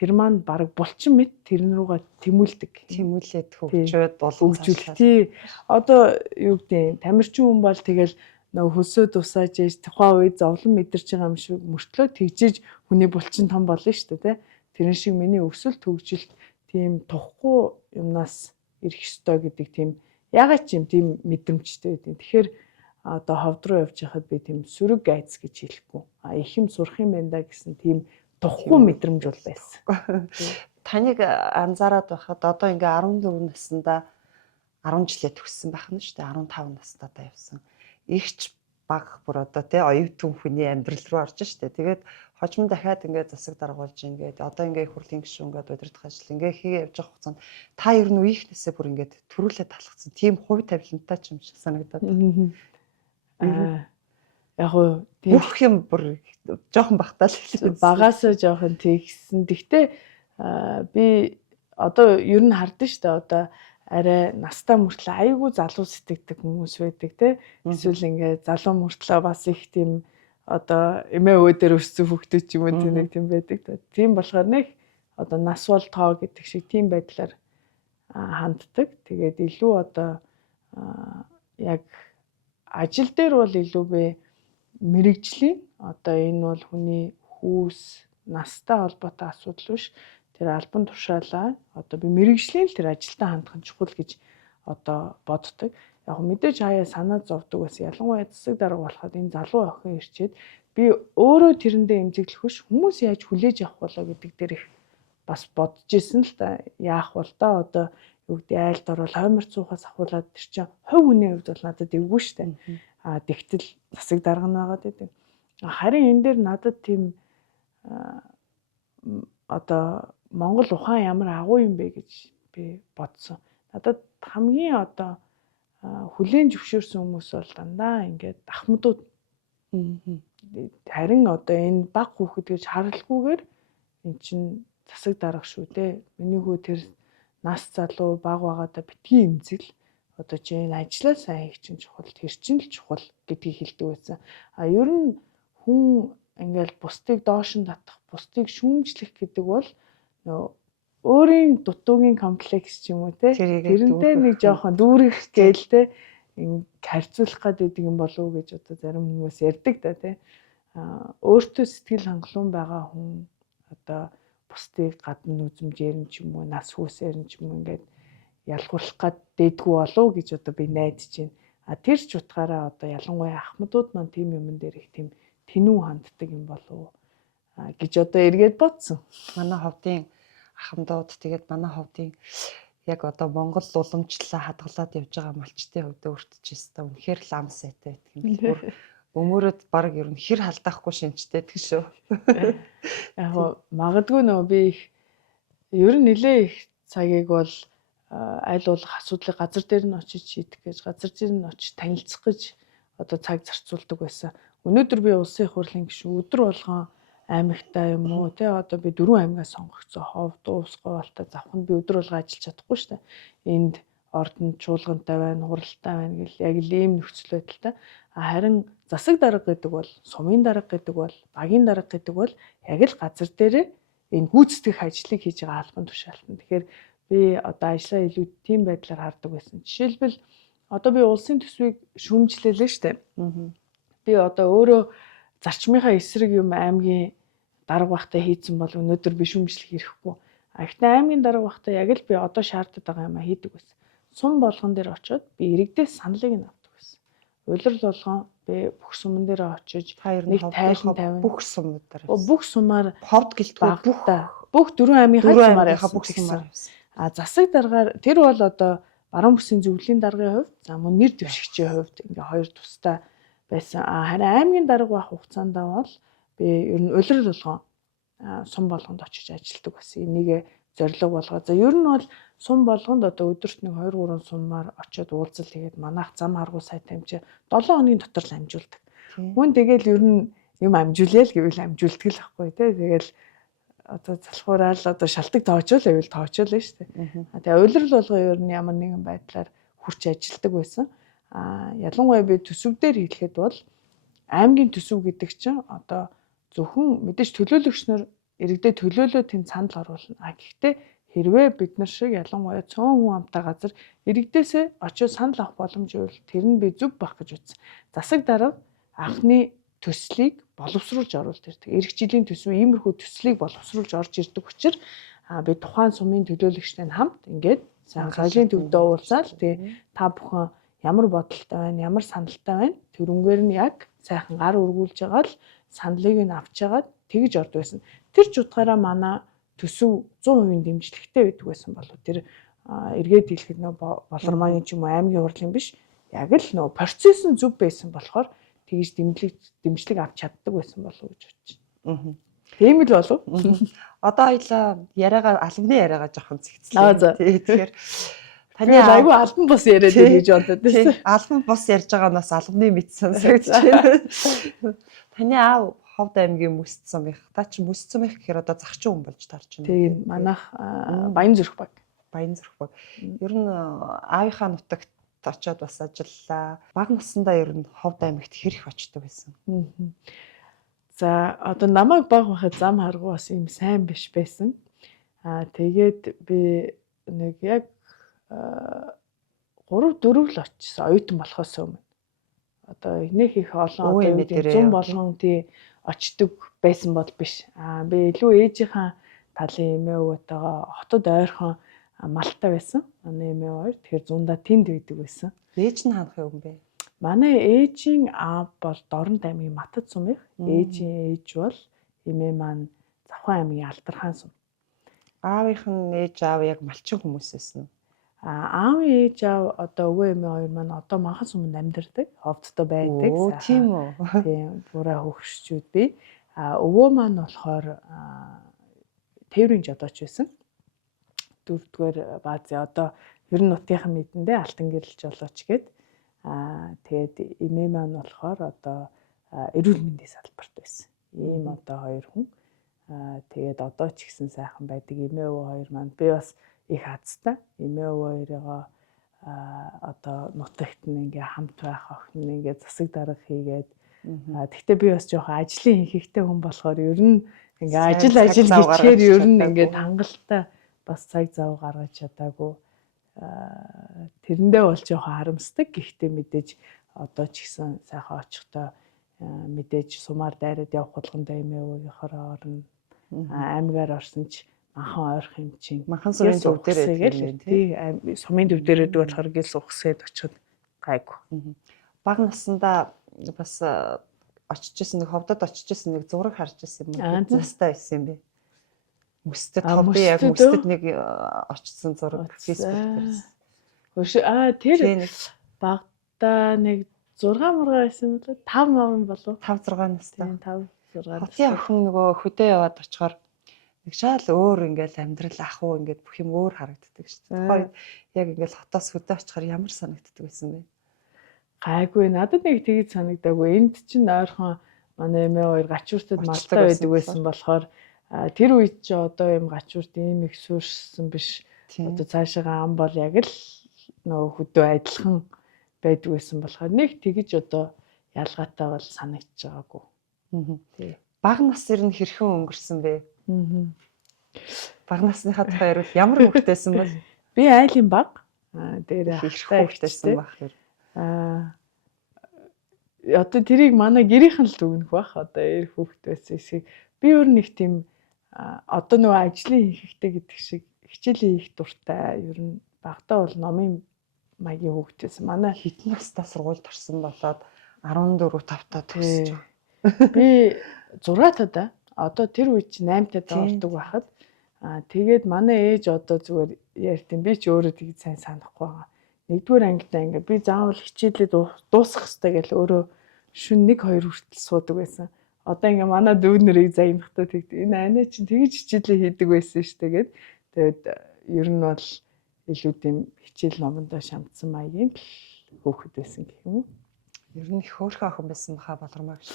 тэр маань баг булчин мэд тэрэн рүүгээ тэмүүлдэг. Тэмүүлээд хөгжөөд хөгжүүлэх. Тий. Одоо юу гэдэг тамирчин хүн бол тэгэл нөгөө хөлсөө тусааж ээж тухайн үед зовлон мэдэрч байгаа юм шиг мөртлөө тэгжиж хүний булчин том болно шүү дээ, тэ. Тэрэн шиг миний өсөлт хөгжилт тийм тухгүй юмнаас ирэх ёстой гэдэг тийм ягаад ч юм тийм мэдрэмжтэй байдیں۔ Тэгэхээр одоо ховд руу явж байхад би тийм сөрөг айц гэж хэлэхгүй. Их юм сурах юм байна да гэсэн тийм тухгүй мэдрэмж бол байсан. Таныг анзаараад байхад одоо ингээ 14 наснда 10 жилээ төгссөн байх нь шүү дээ. 15 настай та явсан. Игч баг бүр одоо тий оюутан хүний амьдрал руу орж штэ. Тэгээд хожим дахиад ингээд засаг даргуулж ингээд одоо ингээд их хурлын гишүүн ингээд удирдах ажил ингээд хийгээ явж байгаа хугацаанд та ер нь үеийнхнээсээ бүр ингээд төрүүлээ талхацсан тийм хувь тавилантай ч юм шиг санагдаад. Яг уу бүх юм бүр жоохон багтаал багаасаа жоохон тэгсэн. Гэхдээ би одоо ер нь хардсан штэ одоо арай настаа мөртлөө айгүй залуу сэтгэдэг хүмүүс байдаг те. Эсвэл ингээд залуу мөртлөө бас их тийм одоо эмээ өвөө дээр өссөн хүүхдүүд ч юм уу нэг тийм байдаг. Тийм болохоор нэг одоо нас бол тоо гэдэг шиг тийм байдлаар ханддаг. Тэгээд илүү одоо яг ажил дээр бол илүү би мэрэгжлийн одоо энэ бол хүний хүүс настай холбоотой асуудал биш. Тэр албан тушаалаа одоо би мэрэгжлийн тэр ажилдаа хандах нь чухал гэж одоо боддог. Яг мэдээж хаяа санаа зовдөг бас ялангуяа засаг дарга болоход энэ залуу охин ирчээд би өөрөө тэрэндээ эмзэглэх биш хүмүүс яаж хүлээж авах болоо гэдэг дээр их бас бодож исэн л та яах бол да одоо юу гэдэг айлд орол хоймор цуухаас ахуулаад тэр чинь хувь хүний хувьд бол надад эвгүй штэ. Тэгтэл засаг дарга нь байгаад байдаг. Харин энэ дээр надад тийм одоо Монгол ухаан ямар агуу юм бэ гэж би бодсон. Надад хамгийн одоо хүлээн зөвшөөрсөн хүмүүс бол дандаа ингээд ахмадууд. Харин одоо энэ баг хүүхэд гэж харалгүйгээр эн чинь засаг дарга шүү дээ. Миний хүү тэр нас залуу баг байгаадаа битгий эмзэл. Одоо чи энэ ажлаа сайн хийх чинь чухал, тэр чинь л чухал гэдгийг хэлдэг байсан. Ер нь хүн ингээл бусдыг доош нь татах, бусдыг шүүмжлэх гэдэг бол өөрийн дутуугийн комплекс ч юм уу те. Тэрнтэй нэг жоохон дүүрэх гээл те. Харьцуулах гэдэг юм болов уу гэж одоо зарим хүмүүс ярьдаг да те. Өөртөө сэтгэл хангалуун байгаа хүн одоо бусдыг гадна үзмжээр нь ч юм уу нас хүүсээр нь ч юм уу ингээд ялгуулах гад дэдгүү болов гэж одоо би найдаж байна. Тэр ч утгаараа одоо ялангуяа ахмадууд маань тийм юмн дээр их тийм тэнүү ханддаг юм болов гэж одоо эргээд бодсон. Манай ховдын ахмадууд тэгээд манай ховдын яг одоо Монгол уламжлалаа хадгалаад явж байгаа малчтын хувьд өөртөө үнэхээр лам сайтай байдаг юм. Өмөрөд баг ер нь хэр халдаахгүй шинжтэй гэх шүү. Яг магадгүй нөө би их ер нь нэлээ их цагийг бол аль болох асуудлыг газар дээр нь очиж шийдэх гэж, газар дээр нь очиж танилцах гэж одоо цаг зарцуулдаг байсан. Өнөөдөр би улсын их хурлын гишүүн өдөр болгон аймагтаа юм уу те одоо би 4 аймгаа сонгогдсон. Хов, Дуус, Говьалтай завханд би өдөр болго ажиллаж чадахгүй шүү дээ. Энд ордонд чуулгантай байна, хуралтай байна гэл яг л ийм нөхцөл байдалтай. Харин засаг дарга гэдэг бол, сумын дарга гэдэг бол, багийн дарга гэдэг бол яг л газар дээрээ энэ гүйцэтгэх ажлыг хийж байгаа албан тушаалтан. Тэгэхээр би одоо ажлаа илүү тийм байдлаар хардаг байсан. Жишээлбэл одоо би улсын төсвийг шүүмжлэлээ шүү дээ. Би одоо өөрөө зарчмынхаа эсрэг юм аймгийн дарга багтаа хийцэн бол өнөөдөр би шүүмжлэх хэрэггүй. Гэхдээ аймгийн дарга багтаа яг л би одоо шаарддаг байгаа юм хийдэг байсан. Сум болгон дээр очиод би иргэдээс саналыг нь авдаг байсан. Улирал болгон би бүх суман дээр очиж нэг тайлан тавина. Бүх сумуудаар. Бүх сумаар ховд гэлтгүй бүх 4 аймгийнхаа сумаар бүх сумаар. Засаг даргаар тэр бол одоо баруун бүсийн зөвлөлийн даргын хувьд за мөн нэр дэвшигчийн хувьд ингээ хоёр тустай байсан. Харин аймгийн дарга байх хугацаанд бол би ер нь улирал болгон сум болгонд очиж ажилладаг байсан. Энийг зорилго болгоо. За ер нь бол сум болгонд одоо өдөрт нэг 2-3 сумаар очиод уулзал хийгээд манайх зам харгуй сайтай хэмжээ 7 хоногийн дотор л амжуулдаг. Хүн тэгэл ер нь юм амжуулъя л гэвэл амжуулдаг л байхгүй тий. Тэгэл одоо залхуураал одоо шалтгаан тоочвол байвал тоочвол шүү дээ. Тэгээ улирал болгоо ер нь ямар нэгэн байдлаар хүрч ажилладаг байсан. Ялангуяа би төсөв дээр хэлэхэд бол аймгийн төсөв гэдэг чинь одоо зөвхөн мэдээж төлөөлөгч нар иргэдэд төлөөлөө тэнд санал оруулна. Гэхдээ хэрвээ бид нар шиг ялангуяа цөөн хүн амтай газар иргэдээсээ очиж санал авах боломж байвал тэр нь би зөв байх гэж үзсэн. Засаг дарга анхны төслийг боловсруулж оруулж ирдэг. Эх жилийн төсөв иймэрхүү төслийг боловсруулж орж ирдэг учраас би тухайн сумын төлөөлөгчтэй хамт ингээд соёлын төвдөө уулзаад тэгээ та бүхэн ямар бодолтой байна, ямар саналтай байна. Тэрнгээр нь яг сайхан гар өргүүлж байгаа л саналыг нь авч яагаад тэгж ордог байсан. Тэр ч утгаараа манай төсөв 100% дэмжлэгтэй байдаг байсан болов тэр эргээд хэлэхэд нөө болормогийн ч юм уу аймгийн хурлын биш яг л нөө процесс нь зөв байсан болохоор тэгж дэмжлэг авч чаддаг байсан болов гэж бодож байна. Тийм л болов. Одоо хоёлаа яриагаа албаны яриагаа жоохон зэгцлээ. Тэгэхээр таны айгүй албан бус яриад байна гэж бодод байсан. Албан бус ярьж байгаанаас албаны мэд сонсогдож байна. Таны аав Ховд аймгийн Мөс Цомынх. Та чи Мөс Цомынх гэхээр одоо загчин хүн болж тарж байна. Тийм манайх Баян зүрх баг. Баян зүрх баг. Ер нь аавынхаа нутагт очиод бас ажиллаа. Бага насндаа ер нь Ховд аймагт хэрэг очдог байсан. За одоо намайг бага байхад зам харгуу бас юм сайн биш байсан. Тэгээд би нэг яг 3-4 л очсон оюутан болохоос өмнө. Одоо энэх их олон одоо 100 болгон тий очдөг байсан бол биш. Би илүү ээжийнхаа талын эмээ өвөтэйгээ хотод ойрхон Малтай байсан. Манай эмээ хоёр тэгэхээр зундаа тэнд байдаг байсан. Ээж нь хаанхын хүн бэ? Манай ээжийн аав бол Дорнод аймгийн Матад сумынх. Ээжийн ээж бол эмээ маань Завхан аймгийн Алдархан сум. Аавынх нь ээж аав яг малчин хүмүүс байсан. Аавын ээж аав одоо өвөө эмээ хоёр маань одоо Манхан суманд амьдардаг. Ховдтой байдаг. Тийм үү. Тийм бураа хөгшчүүд би. Өвөө маань болохоор Тээврийн жодооч байсан. 4-р баазын одоо ер нь нутгийнхан мэдэндээ Алтан гэрэл жолооч гээд тэгээд эмээ маань болохоор одоо эрүүл мэндийн салбарт байсан. Ийм одоо хоёр хүн. Тэгээд одоо ч ихсэн сайхан байдаг эмээ өвөө хоёр маань би бас их хацтай. Эмээ өвөө хоёроо одоо нутагт нь ингээ хамт байх охин нь ингээ засаг дарга хийгээд тэгтээ би бас жоохон ажлын хийхтэй хүн болохоор ер нь ингээ ажил гэхээр ер нь ингээ хангалттай бас цаг зав гаргаж чадаагүй. Тэрэндээ бол жоохон харамсдаг. Гэхдээ мэдээж одоо ч гэсэн сайхан очихдоо мэдээж сумаар дайраад явах болгондоо эмээ өвгийнхоор орно. Аймгаар орсон ч махан ойрох юм чинь. Махан сумын төв дээр тий сумын төв дээр байдаг болохоор гэл ухсээд очиход гайгүй. Баг наснда бас очижсэн нэг ховдод очижсэн нэг зураг харж ирсэн юм. Настай байсан юм бэ? Мөсдөд ховдын яг мөсдөд нэг очсон зураг фэйсбүүк дээр. Тэр багтаа нэг 6 мурга байсан юм болоо 5 мав болов 5 6 настай. 5 6. Хотын охин нөгөө хөдөө яваад очихоор нэг шал өөр ингээл амьдрал ах уу ингээд бүх юм өөр харагддаг шүү дээ. Тухайн яг ингээл хотоос хөдөө очихоор ямар санагддаг байсан бэ? Гайгүй надад нэг тэгж санагдаагүй. Энд чинь ойрхон манай эмээ хоёр гачууртад малтай байдаг байсан болохоор тэр үед чи одоо юм гачуурт ийм их суурьшсан биш. Одоо цаашаа ам бол яг л нөгөө хөдөө адилхан байдаг байсан болохоор нэг тэгж одоо ялгаатай бол санагдаж байгаагүй. Тий. Баг нас ер нь хэрхэн өнгөрсөн бэ? Баг насныхаа тухай ярил ямар хөвгтэйсэн бол? Би айлын баг. Дээр ахтай хөвгтэйсэн баг хэрэг. Одоо тэрийг манай гэрийнхэн л дүгнэх бах. Одоо эр хөвгтэйсэн хэсгийг би өөр нэг тийм одоо нөгөө ажлын хийхтэй гэдэг шиг хичээлийн хийх дуртай. Ер нь багтаа бол номын маягийн хөвгтэйсэн. Манай хэдэн настай сургуульд орсон болоод 14 5 төгсөж байгаа. Би 6 таа. Одоо тэр үед чи 8 таа ордог байхад тэгээд манай ээж одоо зүгээр ярьтын би ч өөрөө тийг сайн санахгүй байгаа. Нэгдүгээр ангидаа ингээ би заавал хичээлээ дуусгах хэрэгтэй гэж өөрөө шүн 1 2 хүртэл суудаг байсан. Одоо ингээ манай дүүнэрийг заягнахтаа тэгт энэ анаа чинь тэгж хичээлээ хийдэг байсан шүү дээ гэд. Тэгээд ер нь бол илүү тийм хичээл номондоо шамдсан маягийн хөөхд байсан гэх юм уу. Ер нь их хөөрхөн охин байсан баха болормоо гэж.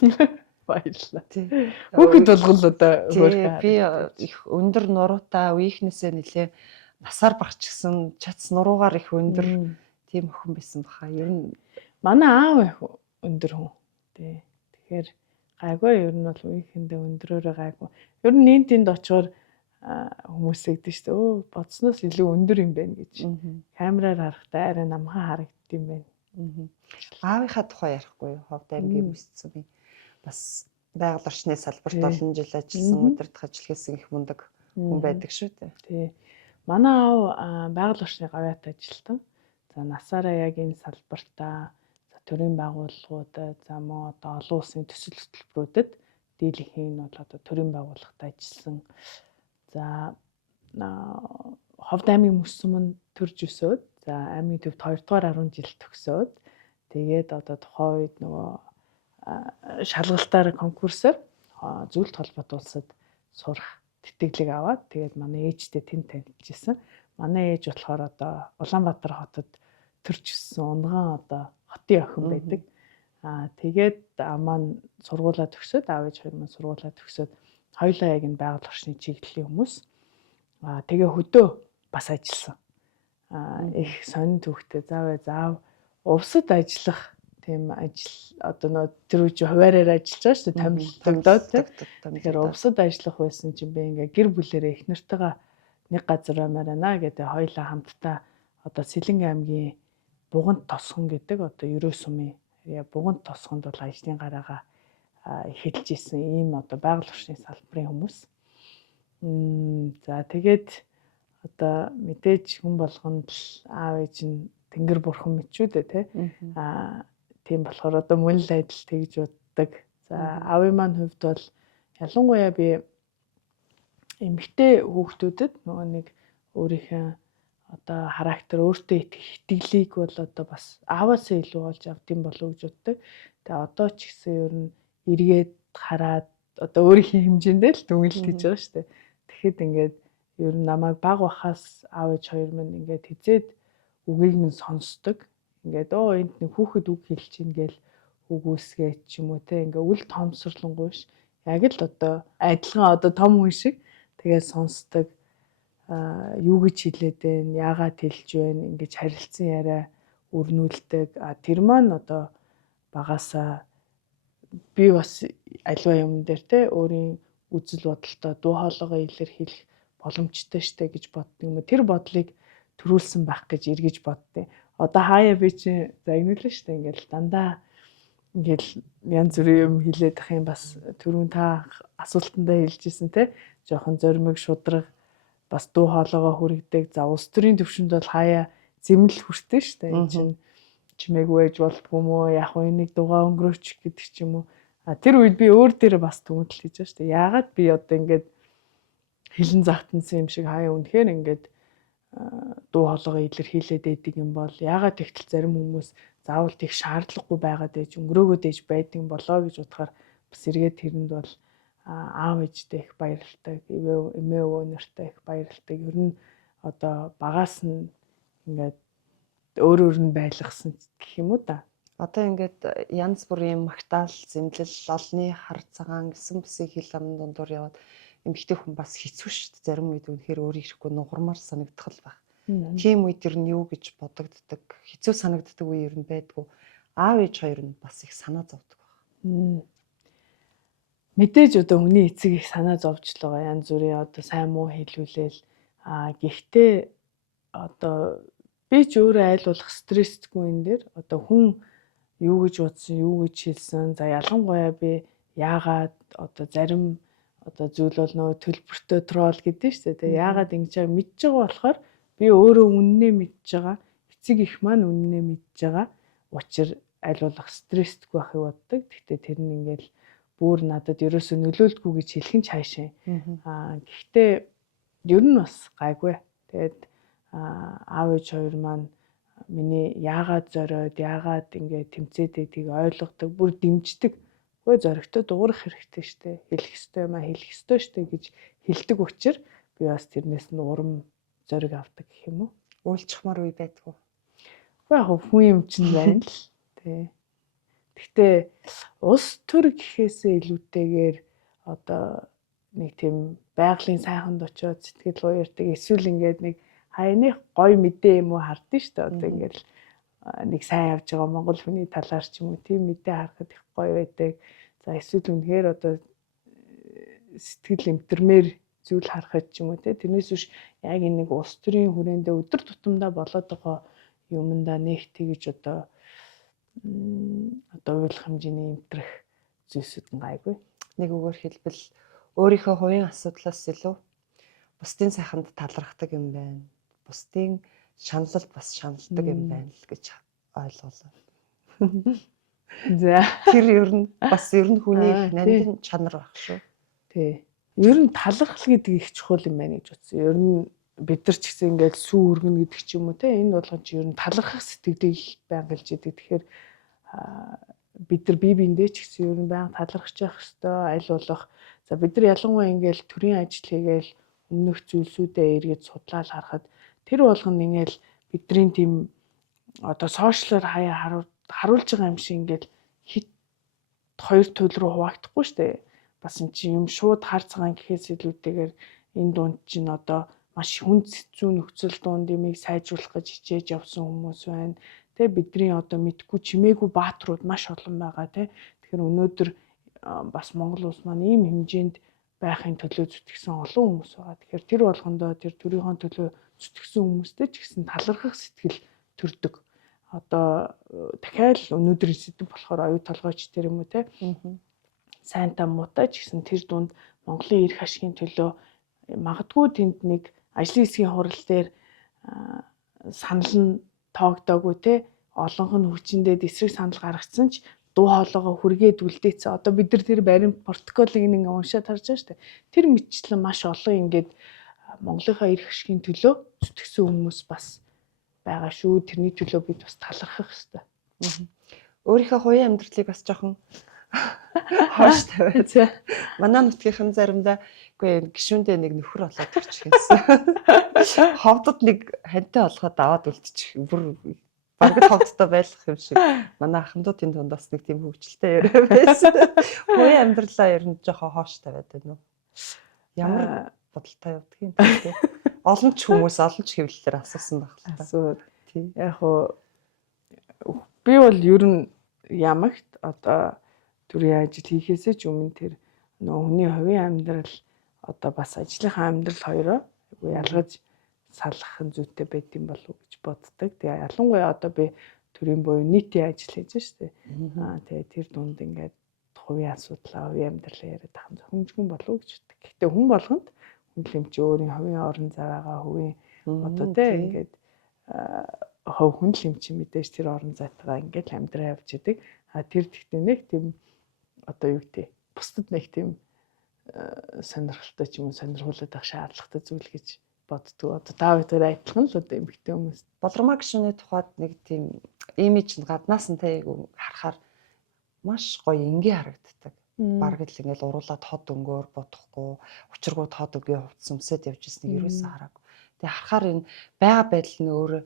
Баярлалаа. Тий. Хөөхд болгол одоо хөөрхөн. Би их өндөр нуруутай үеийнхнээсээ нэлээ насаар багчсан чадс нуруугаар их өндөр тийм охин байсан баха. Ер нь манай аав их өндөр хүн. Тий. Тэгэхээр гайгүй ер нь бол үеийнхэндээ өндрөөрөө гайгүй. Ер нь энэ тэнд очихоор хүмүүс игдэн шүү дээ. Өө бодсноос илүү өндөр юм байна гэж. Камераар харахтаа арай намхан харагдд юм байна. Аавынхаа тухай ярихгүй юу? Ховд аймгийн мөсцсөн би бас байгаль орчны салбарт олон жил ажилласан, удирдах ажил хийсэн их мундаг хүн байдаг шүү дээ. Тий. Манай аав байгаль орчны гавьяат ажилтан. За насаараа яг энэ салбартаа төрийн байгууллагуудад за мөн одоо олон улсын төсөл хөтөлбөрүүдэд дийлэнхийн нь бол одоо төрийн байгууллагад ажилласан. За Ховд аймгийн мөссөн төрж өсөөд за аймгийн төвд 2 дугаар 10 жил төгсөөд тэгээд одоо тухайн үед нөгөө шалгалтаар конкурсоор зөвлөлт холбоот улсад сурах тэтгэлэг аваад тэгээд манай ээжтэй тэнд танилцчихсан. Манай ээж болохоор одоо Улаанбаатар хотод төрж өссөн унган одоо хотын охин байдаг. Тэгээд маань сургуулаа төгсөөд аав ээж хоёр маань сургуулаа төгсөөд хоёулаа яг энэ байгаль орчны чиглэлийн хүмүүс. Тэгээ хөдөө бас ажилласан. Их сонин төвхтэй заав увсад ажиллах тийм ажил одоо нөө тэр үеч хуваараар ажиллаж байгаа шүү дээ томилдоод тийм. Тэгэхээр увсад ажиллах байсан чинь би ингээ гэр бүлэрээ их нартайгаа нэг газар амаарана гэдэг хоёулаа хамтдаа одоо Сэлэнг аймгийн Бугант тосгон гэдэг одоо Ерөө сумын Бугант тосгонд бол ажлын гараагаа эхэлж исэн ийм одоо байгаль орчны салбарын хүмүүс. За тэгээд одоо мэдээж хүн болгонд л аав ээж нь тэнгэр бурхан мэт шүү дээ тий. Тийм болохоор одоо мөн л адил тэгж боддог. За аавын маань хувьд бол ялангуяа би эмэгтэй хүүхдүүдэд нөгөө нэг өөрийнхөө одоо характер өөртөө итгэлийг бол одоо бас ааваасаа илүү олж авдсан болов гэж боддог. Тэгээ одоо ч гэсэн ер нь эргээд хараад одоо өөрийнхөө хэмжээндээ л дүнэлт хийж байгаа шүү дээ. Тэгэхэд ингээд ер нь намайг баг бахаас аав ээж хоёр минь ингээд хизээд үгийг минь сонсдог. Ингээд энд нэг хүүхэд үг хэлж ийн гээл үгүйсгээ ч юм уу те ингээд үл томсорлонгуй ш. Яг л одоо адилхан одоо том хүн шиг тэгээд сонсдог. Юу гэж хэлээд байна, яагаад хэлж байна, ингэж харилцан яриа өрнүүлдэг. Тэр маань одоо багасаа би бас аливаа юм дээр те өөрийн үзэл бодолтой дуу хоолойгоо илэрхийлэх боломжтой штэ гэж боддог юм. Тэр бодлыг төрүүлсэн байх гэж эргэж боддیں۔ Одоо хаяа би чи загнуулаа штэ ингээл дандаа ингээл янз бүрийн юм хэлээд ах юм бас түрүүн та асуултандаа хэлжсэн те жоохон зоримог шудраг бас дуу хоолойгоо хүргэдэг. За улс төрийн төвшөнд бол хаяа зэмлэл хүртэн штэ. Энэ чинь чимээгүй байж болдгоо юм уу? Яг уу энийг дугаа өнгөрөөч гэдэг ч юм уу. Тэр үед би өөр дээр бас түнтэл хийж байгаа штэ. Яагаад би одоо ингээд хилэн загтансан юм шиг хаяа үнэхээр ингээд дуу хоолойгоо илэрхийлээд байдаг юм бол яагаад тэгтэл зарим хүмүүс заавал тийх шаардлагагүй байгаад ээж өнгөрөөгөөд ээж байдаг юм болоо гэж бодохоор бас эргээд тэрэнд бол аав ээжтэй их баярлалтай, эмээ өвөө нартай их баярлалтай. Ер нь одоо багаас нь ингээд өөр нь байлгасан гэх юм уу да. Одоо ингээд янз бүрийн магтаал, зэмлэл, олны хар цагаан гэсэн бүсийг хэл амн дундуур яваад эмэгтэй хүн бас хэцүү шүү дээ. Зарим үед үнэхээр өөрөө ирэхгүй нугармаар санагдах л баг. Тийм үед ер нь юу гэж бодогддог, хэцүү санагддаг үе ер нь байдгүй. Аав ээж хоёр нь бас их санаа зовдөг баг. Мэдээж одоо хүний эцэг их санаа зовж л байгаа. Янз бүрийн одоо сайн муу хэлүүлээл. Гэхдээ одоо би ч өөрөө айл болох стрессдгүй энэ дээр одоо хүн юу гэж бодсон, юу гэж хэлсэн. За ялангуяа би яагаад одоо зарим одоо зүйл бол нөгөө төлбөртөө трол гэдэг шүү дээ. Яагаад ингэж байгаа мэдж байгаа болохоор би өөрөө үннээ мэдж байгаа. Эцэг их маань үннээ мэдж байгаа. Учир аль болох стрессдгүй байхыг боддог. Гэхдээ тэр нь ингээл бүр надад ерөөсөө нөлөөлдөггүй гэж хэлэх нь цаашаа. Гэхдээ ер нь бас гайгүй. Тэгээд аав ээж хоёр маань миний яагаад зориод яагаад ингэ тэмцээд байдгийг ойлгодог, бүр дэмждэг. Өө зоригтой дуурах хэрэгтэй штэ. Хэлэх ёстой юм а хэлэх ёстой штэ гэж хэлдэг учраас би бас тэрнээс нь урам зориг авдаг гэх юм уу. Уйлчихмаар үе байдгүй. Яг хүн юм чинь байна л. Тэ. Гэхдээ улс төр гэхээсээ илүүтэйгээр одоо нэг тийм байгалийн сайханд очиод сэтгэл уярдаг эсвэл ингээд нэг хаяных гой мэдээ юм уу хардсан шүү дээ. Одоо ингээд нэг сайн явж байгаа монгол хүний талаар ч юм уу тийм мэдээ харахад их гоё байдаг. За эсвэл үнэхээр одоо сэтгэл эмтэрмээр зүйл харахад ч юм уу те тэрнээс биш яг нэг улс төрийн хүрээндээ өдөр тутамдаа болоод байгаа юмдаа нэг тэгж одоо ойлгох хэмжээний эмтрэх зүйлсүүд нь гайгүй. Нэг үгээр хэлбэл өөрийнхөө хувийн асуудлаас илүү бусдын сайханд талархдаг юм байна. Бусдын шаналлд бас шаналдаг юм байна л гэж ойлголоо. За тэр ер нь бас ер нь хүний их нандин чанар байх шүү. Тий. Ер нь талархал гэдэг их чухал юм байна гэж бодсон. Ер нь бид нар ч гэсэн ингээд сүү өргөнө гэдэг ч юм уу те энэ болгон чи ер нь талархах сэтгэлийг байнга илж идэг. Тэгэхээр бид нар бие биендээ ч гэсэн ер нь байнга талархаж явах хэрэгтэй. Аль болох за бид нар ялангуяа ингээд төрийн ажил хийгээл өмнөх зүйлсүүдээ эргээд судлаад харахад тэр болгонд ингээд бидний тийм одоо сошиалор хаяа харуулж байгаа юм шиг ингээд хит хоёр төл рүү хуваагдахгүй шүү дээ. Бас эн чинь юм шууд хар цагаан гэхээс илүүтэйгээр энэ дунд чинь одоо маш хүнд хэцүү нөхцөл дунд юмыг сайжруулах гэж хичээж явсан хүмүүс байна. Тэ бидний одоо мэдгүй чимээгүй бааtruуд маш олон байгаа тэ. Тэгэхээр өнөөдөр бас Монгол улс маань ийм хэмжээнд байхын төлөө зүтгэсэн олон хүмүүс байгаа. Тэгэхээр тэр болгондоо тэр төрийнхөө төлөө зүтгэсэн хүмүүстэй ч гэсэн талархах сэтгэл төрдөг. Одоо дахиад өнөөдрийн сэдв болохоор оюу толгойч тэр юм уу те. Сайн та муутай ч гэсэн тэр дунд Монголын эрх ашигын төлөө магадгүй тэнд нэг ажлын хэсгийн хурал дээр санал нь тоогдоогүй те олонх нь хүчиндээ эсрэг санал гаргацсан ч дуу хоолойгоо хүргээд үлдээсэн. Одоо бид нар тэр баримт протоколыг нэг уншаад харж байгаа шүү дээ. Тэр мэтчлэн маш олон ингээд Монголынхаа эрх ашигын төлөө зүтгэсэн хүмүүс бас байгаа шүү. Тэрний төлөө бид бас талархах хэрэгтэй. Өөрийнхөө хувийн амьдралыг бас жоохон хоош тавиад. Манай нутгийнхан заримдаа үгүй гişүндээ нэг нөхөр олоод ирчих гэсэн. Ховдод нэг хантай олгоод аваад үлдчих. Бүр бараг ховдтой байх юм шиг. Манай ахмадуудын дунд бас нэг тийм хөвгчлөлтэй яриа байсан. Хувийн амьдралаа ер нь жоохон хоош тавиад байна уу? Ямар бодолтой явдаг юм бэ? Олон ч хүмүүс олон ч хэвлэлээр асуусан байх л та. Асуу. Яг уу би бол ер нь ямагт одоо төрийн ажил хийхээсээ ч өмнө тэр нөгөө хүний хувийн амьдрал одоо бас ажлынхаа амьдрал хоёроо магадгүй ялгаж салах нь зүйтэй байд юм болов уу гэж боддог. Тэгээ ялангуяа одоо би төрийн буюу нийтийн ажил хийж штэ. Тэгээ тэр дунд ингээд хувийн асуудлаа, хувийн амьдралаа яриад ахын зөвхөмжгөн болов уу гэж боддог. Гэхдээ хүн болгонд хүндлэмж өөрийн хувийн орон зайгаа, хувийн одоо тийм ингээд хувь хүндлэмж мэдээж тэр орон зайтайгаа ингээд амьдраа явж идэг. Тэр тэгтээ нэг тийм одоо юу гэдэг бусдад нэг тийм сонирхолтой ч юм уу сонирхуулаад авах шаардлагатай зүйл гэж боддог. Одоо та бүхэн адилхан л одоо эмэгтэй хүмүүс. Болормаа гишүүний тухайд нэг тийм имиж нь гаднаас нь тайг харахаар маш гоё энгийн харагддаг. Бараг л ингээл уруулаад хот өнгөөр бодохгүй, учиргууд хот өнгөө хувцсан өмсөд явж ирснийг ерөөсөө хараагүй. Тэгээ харахаар энэ байга байдал нь өөрөө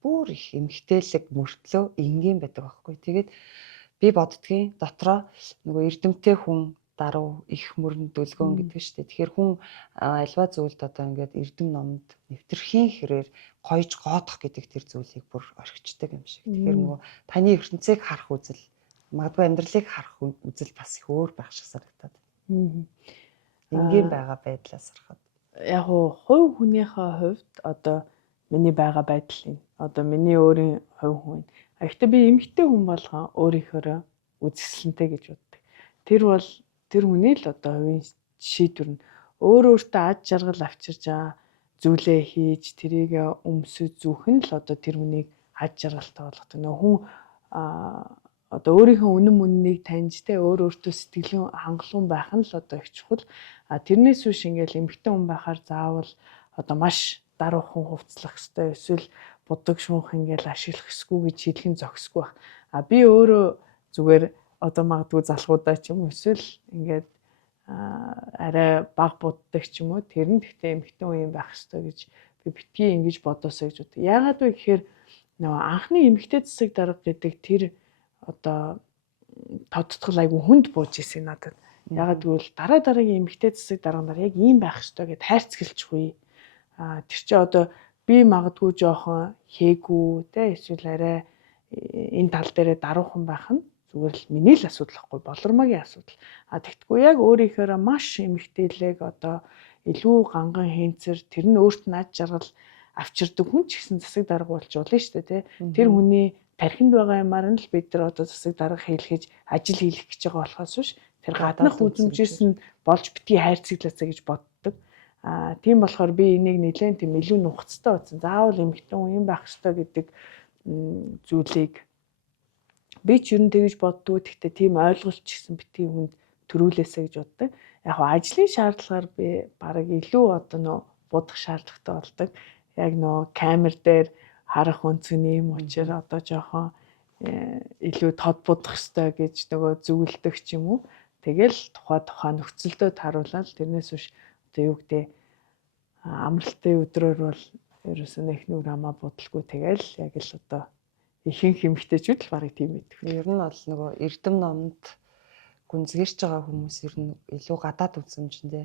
бүр их эмгтээлэг мөртлөө энгийн байдаг байхгүй. Тэгээд би боддгийн дотроо нөгөө эрдэмтэй хүн даруй их мөрөнд дүлгөөн гэдэг шүү дээ. Тэгэхээр хүн альва зүйлд одоо ингээд эрдэм номд нэвтрхийн хэрээр гоёж гоодох гэдэг тэр зүйлийг бүр орхичдаг юм шиг. Тэгэхээр нөгөө таны ертөнцийг харах үзэл, магадгүй амьдралыг харах үзэл бас их өөр байх шиг санагдаад. Энгийн байгаа байдлаас харахад. Яг хувь хүнийхээ хувьд одоо миний байгаа байдал юм. Одоо миний өөрийн хувь хүн. Гэхдээ би эмэгтэй хүн болгон өөрийнхөө үзэсгэлэнтэй гэж боддог. Тэр бол тэр хүний л одоо хувийн шийдвэр нь өөртөө ад жаргал авчирж байгаа зүйлээ хийж тэрийг өмсөж зүүх нь л одоо тэр хүнийг ад жаргалтай болгодог. Нөө хүн одоо өөрийнхөө үнэн мөннийг таньж тэ өөртөө сэтгэлийн хангалуун байх нь л одоо их чухал. Тэрнээс биш ингээл эмэгтэй хүн байхаар заавал одоо маш даруухан хувцлах ёстой эсвэл будаг шуунх ингээл ашиглах ёсгүй гэж хэлэх нь зохисгүй байх. Би өөрөө зүгээр одоо магадгүй залхуудаа ч юм уу эсвэл ингээд арай баг буддаг ч юм уу тэр нь гэхдээ эмэгтэй хүн байх ёстой гэж би битгий ингэж бодосоо гэж боддог. Яагаад вэ гэхээр нөгөө анхны эмэгтэй цэцэг дарга гэдэг тэр одоо тодтгол айгу хүнд бууж ирсэн надад. Яагаад гэвэл дараагийн эмэгтэй цэцэг дарганаар яг ийм байх ёстой гэд хайрцагчгүй. Тэр чи одоо би магадгүй жоохон хээгүү те эсвэл арай энэ тал дээрээ даруухан байх нь зүгээр л миний л асуудал ахгүй болормогийн асуудал. Тэгтгүй яг өөрийнхөө маш эмэгтэйлэг одоо илүү ганган хэнцэр тэр нь өөрт нь ад жаргал авчирдаг хүн ч гэсэн засаг дарга болчихвол нь шүү дээ. Тэр хүний тархинд байгаа юмар нь л бид нар одоо засаг дарга хийлгэж ажил хийх гэж байгаа болохоос биш тэр гаднах үзмжээс нь болж битгий хайрцаглаасаа гэж боддог. Тийм болохоор би энийг нэлээд тийм илүү нухацтай утсан. Заавал эмэгтэй хүн юм байх ёстой гэдэг зүйлийг би ч ер нь тэгж боддгоо. Гэхдээ тийм ойлголт ч гэсэн битгий хүнд төрүүлээсэ гэж боддог. Яг хоо ажлын шаардлагаар би бараг илүү одоо нөө будах шаардлагатай болдог. Яг нөө камер дээр харах өнцгний юм учраас одоо жоохон илүү тод будах ёстой гэж нөгөө зөвлөдөг ч юм уу. Тэгэл тухай нөхцөлдөө тааруулаад тэрнээс биш одоо юу гэдэг амралтын өдрөөр бол ерөөсөө нэг нүр хамаа бодолгүй тэгэл яг л одоо ихэнх эмэгтэйчүүд л барыг тийм байдаг. Ер нь бол нөгөө эрдэм номд гүнзгийрч байгаа хүмүүс ер нь илүү гадаад үзмжэндээ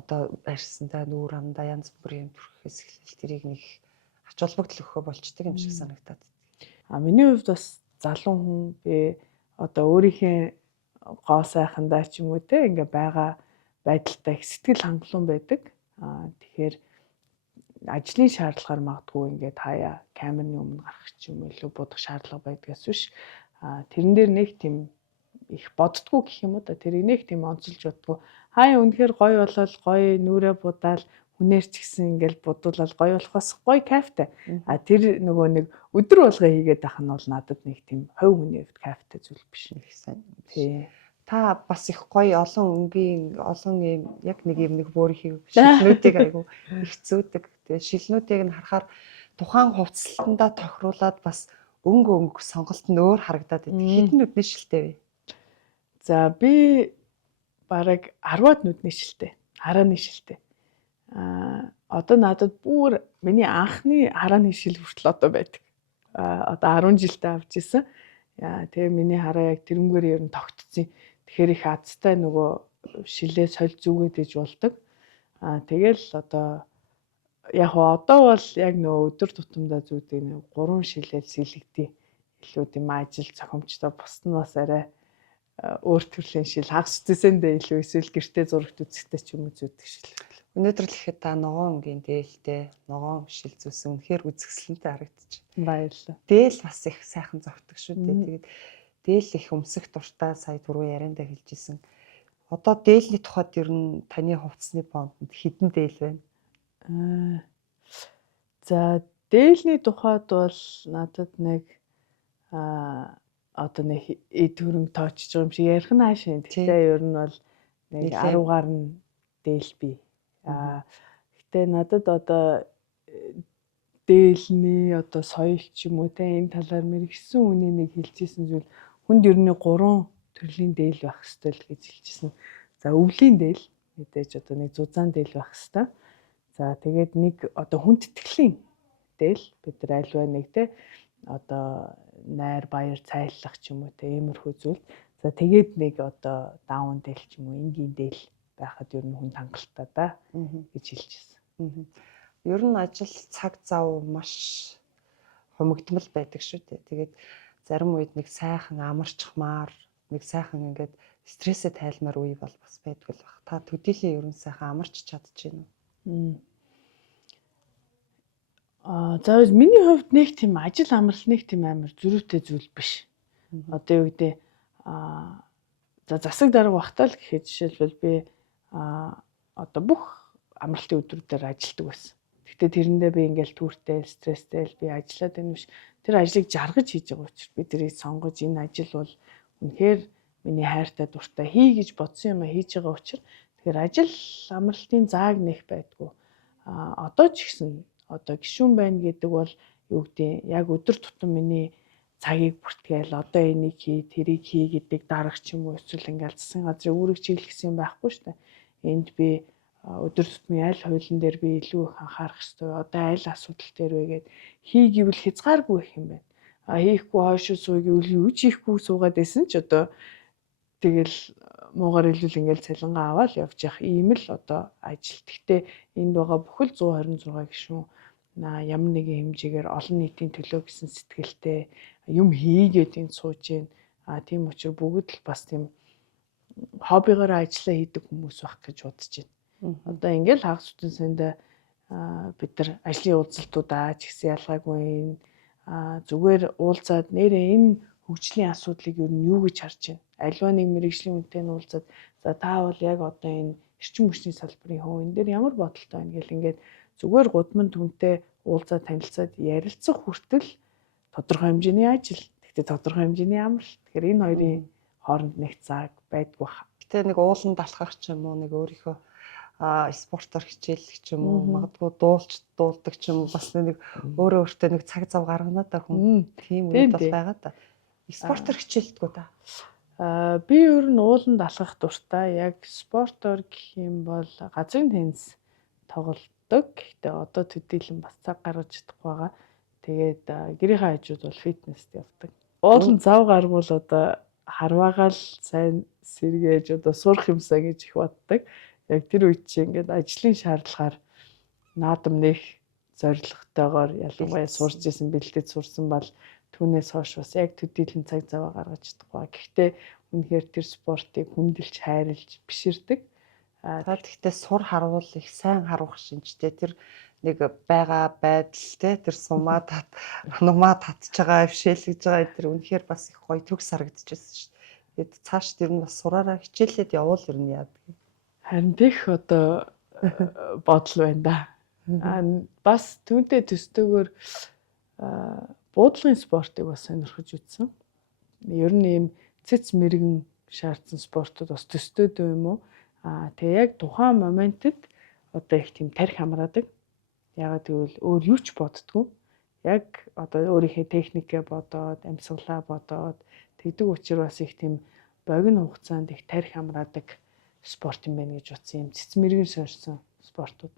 одоо барьсантай нүүр хамдаа янз бүрийн төрхөөс эхлэл тэрийг нэг ач холбогдол өгөхөө болчдөг юм шиг санагдаад. Миний хувьд бас залуу хүн би одоо өөрийнхөө гоо сайхандаа ч юм уу те ингээ байгаа байдалтай их сэтгэл хангалуун байдаг. Тэгэхээр ажлын шаардлагаар магадгүй ингээд хаяа камерны өмнө гарах ч юм уу илүү бодох шаардлага байдгаас биш. Тэрэн дээр нэг тийм их боддгоо гэх юм уу да тэрийг нэг тийм онцолж боддгоо. Хаяа үнэхээр гоё болол гоё нүрээ будаал хүнээр ч гэсэн ингээл будуулаад гоё болохоос гоё кайфтай. Тэр нөгөө нэг өдөр болгоо хийгээд байх нь бол надад нэг тийм хувь хүний хувьд кайфтай зүйл биш нэг сайн. Тий. Та бас их гоё олон өнгийн олон юм яг нэг юм нэг бөөрийн шилнүүдийг айгу их зөөдөг. Тэгээ шилнүүдийг нь харахаар тухайн хувцлалтандаа тохируулаад бас өнгө сонголт нь өөр харагдаад байдаг. Хэдэн нүдний шилтэй вэ? За би бараг 10-аад нүдний шилтэй. Харааны шилтэй. Одоо надад бүр миний анхны харааны шил хүртэл одоо байдаг. Одоо 10 жилдээ авч ирсэн. Тэгээ миний хараа яг тэрнгээр ер нь тогтцсон. Тэгэхээр их азтай нөгөө шилээ соль зүгээд иж болдог. Тэгэл одоо яг одоо бол яг нөгөө өдөр тутамдаа зүйдэг нэг 3 шилэл сэлэгдээ. Илүү тийм ажил зохимжтой бусд нь бас арай өөр төрлийн шил хагас үтсэндээ илүү эсвэл гэртээ зурагт үзэхтэй ч юм уу зүйдэг шил. Өнөөдөр л ихэд та ногоонгийн дээлтэй, ногоон шил зүс үнэхээр үзэсгэлэнтэй харагдчих. Баярлалаа. Дээл бас их сайхан зовтдаг шүү дээ. Тэгээд дээл их өмсөх дуртай сая түрүү яриандаа хэлжсэн. Одоо дээлний тухайд ер нь таны хувцсны бондод хэдэн дээл байна? За дээлний тухайд бол надад нэг одоо нэг эд хөрөнгө тоочж байгаа юм шиг ярих нь хаашаа. Гэхдээ ер нь бол нэг 10-аар нь дээл бий. Гэтэ надад одоо дээлний одоо соёл ч юм уу те энэ талаар мэрэгсэн үний нэг хэлжсэн зүйл хүнд ер нь 3 төрлийн дээл байх ёстой л гэж хэлжсэн. За өвлийн дээл мэдээж одоо нэг зузаан дээл байх ёстой. За тэгээд нэг одоо хүндэтгэлийн дээл бид нар альва нэг те одоо найр баяр цайлах ч юм уу те иймэрхүү зүйл. За тэгээд нэг одоо даун дээл ч юм уу энгийн дээл байхад ер нь хүнд хангалттай да гэж хэлжсэн. Ер нь ажил цаг зав маш хумигдмал байдаг шүү дээ. Тэгээд зарим үед нэг сайхан амарчмаар, нэг сайхан ингээд стрессээ тайлмаар үе бол бас байдаг л баг. Та төдийлээ ер нь сайхан амарч чадчихэв үү? За миний хувьд нэг тийм ажил амрал нэг тийм амар зөрүүтэй зүйл биш. Одоо юу гэдэг за засаг дарга багтаа л гэхэд жишээлбэл би одоо бүх амралтын өдрүүдээр ажилладаг байсан. Гэхдээ тэрэндээ би ингээл түүртэй, стресстэй л би ажиллаад байна биш. Тэр ажлыг жаргаж хийж байгаа учраас би тэрийг сонгож энэ ажил бол үнэхээр миний хайртай дуртай хий гэж бодсон юм хийж байгаа учраас тэгэхээр ажил амралтын зааг нэх байдгүй. Одоо ч гэсэн одоо гишүүн байна гэдэг бол юу гэдэг яг өдөр тутам миний цагийг бүртгээл одоо энийг хий, тэрийг хий гэдэг дарга ч юм уу эсвэл ингээл засгийн газрын үүрэг чиглэсэн юм байхгүй шүү дээ. Энд би өдөр тутмын аль хуулийн дээр би илүү их анхаарах ёстой. Одоо аль асуудал дээр вэ гэд хий гэвэл хязгааргүй их юм байна. Хийхгүй хойшоо сууй гэвэл юу ч хийхгүй суугаад байсан ч одоо тэгэл муугаар илүүл ингээл цалингаа аваад явж явах ийм л одоо ажил. Гэхдээ энд байгаа бүхэл 126 гишүүн ямар нэгэн хэмжээгээр олон нийтийн төлөө гэсэн сэтгэлтэй юм хийгээд энд сууж гин. Тийм учраас бүгд л бас тийм хоббигоор ажиллаа хийдэг хүмүүс байх гэж бодож байна. Одоо ингээл хагас үтэн санд бид нар ажлын уулзалтуудаа ч гэсэн ялгаагүй зүгээр уулзаад нэрээ энэ хөгжлийн асуудлыг юу гэж харж байна. Альва нэг мэрэгжлийн үнэтэй нь уулзаад за та бол яг одоо энэ эрчим хүчний салбарын хүн энэ дээр ямар бодолтой байна гэл ингээд зүгээр гудман түнтэй уулзаад танилцаад ярилцах хүртэл тодорхой хэмжээний ажил. Гэхдээ тодорхой хэмжээний амралт. Тэгэхээр энэ хоёрын хооронд нэг цаг байдгүй байна. Гэтэ нэг уулан далхах ч юм уу нэг өөрийнхөө спортоор хичээлэх ч юм уу магадгүй дуулдаг ч юм уу бас нэг өөрөө өөртөө нэг цаг зав гаргана та хүн тийм үед бол байгаа та. Спортоор хичээлдэггүй та. Би ер нь уулан далхах дуртай. Яг спортоор гэх юм бол газрын теннис тоглодог. Гэхдээ одоо төдийлөн бас цаг гаргаж чадахгүй байгаа. Тэгээд гэрийнхээ хажууд бол фитнест явдаг. Уулан зав гаргуул одоо харваагаал сайн сэргээж одоо сурах юмсаа гэж их боддог. Яг тэр үед чи ингээд ажлын шаардлагаар наадам нэг зорилготойгоор ялангуяа сурч исэн бэлдээд сурсан бол түүнээс хойш бас яг төдийлөн цаг зав гаргаж чадахгүй. Гэхдээ үнэхээр тэр спортыг хүндэлж хайрлж биширдэг. Гэхдээ сур харвал их сайн харвах шинжтэй тэр нэг байгаа байдал те тэр сумаа нумаа татж байгаа өвшөөлж байгаа тэр үнэхээр бас их гоё төгс харагдчихсэн шүү дээ. Тэгээд цааш тэр нь бас сураараа хичээлээд явуул ер нь яадаг. Харин тех одоо бодол байна да. Бас түүнтэй төстөөгөр буудлын спортыг бас сонирхож үзсэн. Ер нь ийм цэц мэрэгэн шаардсан спортууд бас төстөөд юм уу? Тэгээ яг тухайн моментод одоо их тийм тарих хамраадаг. Ягаад гэвэл өөр юу ч боддгоо. Яг одоо өөрийнхөө техникээ бодоод, амьсгалаа бодоод тэгдэг учраас их тийм богино хугацаанд их тарих хамраадаг спорт юм байна гэж утсан юм. Цэц мэрэгэн сорьсон спортууд.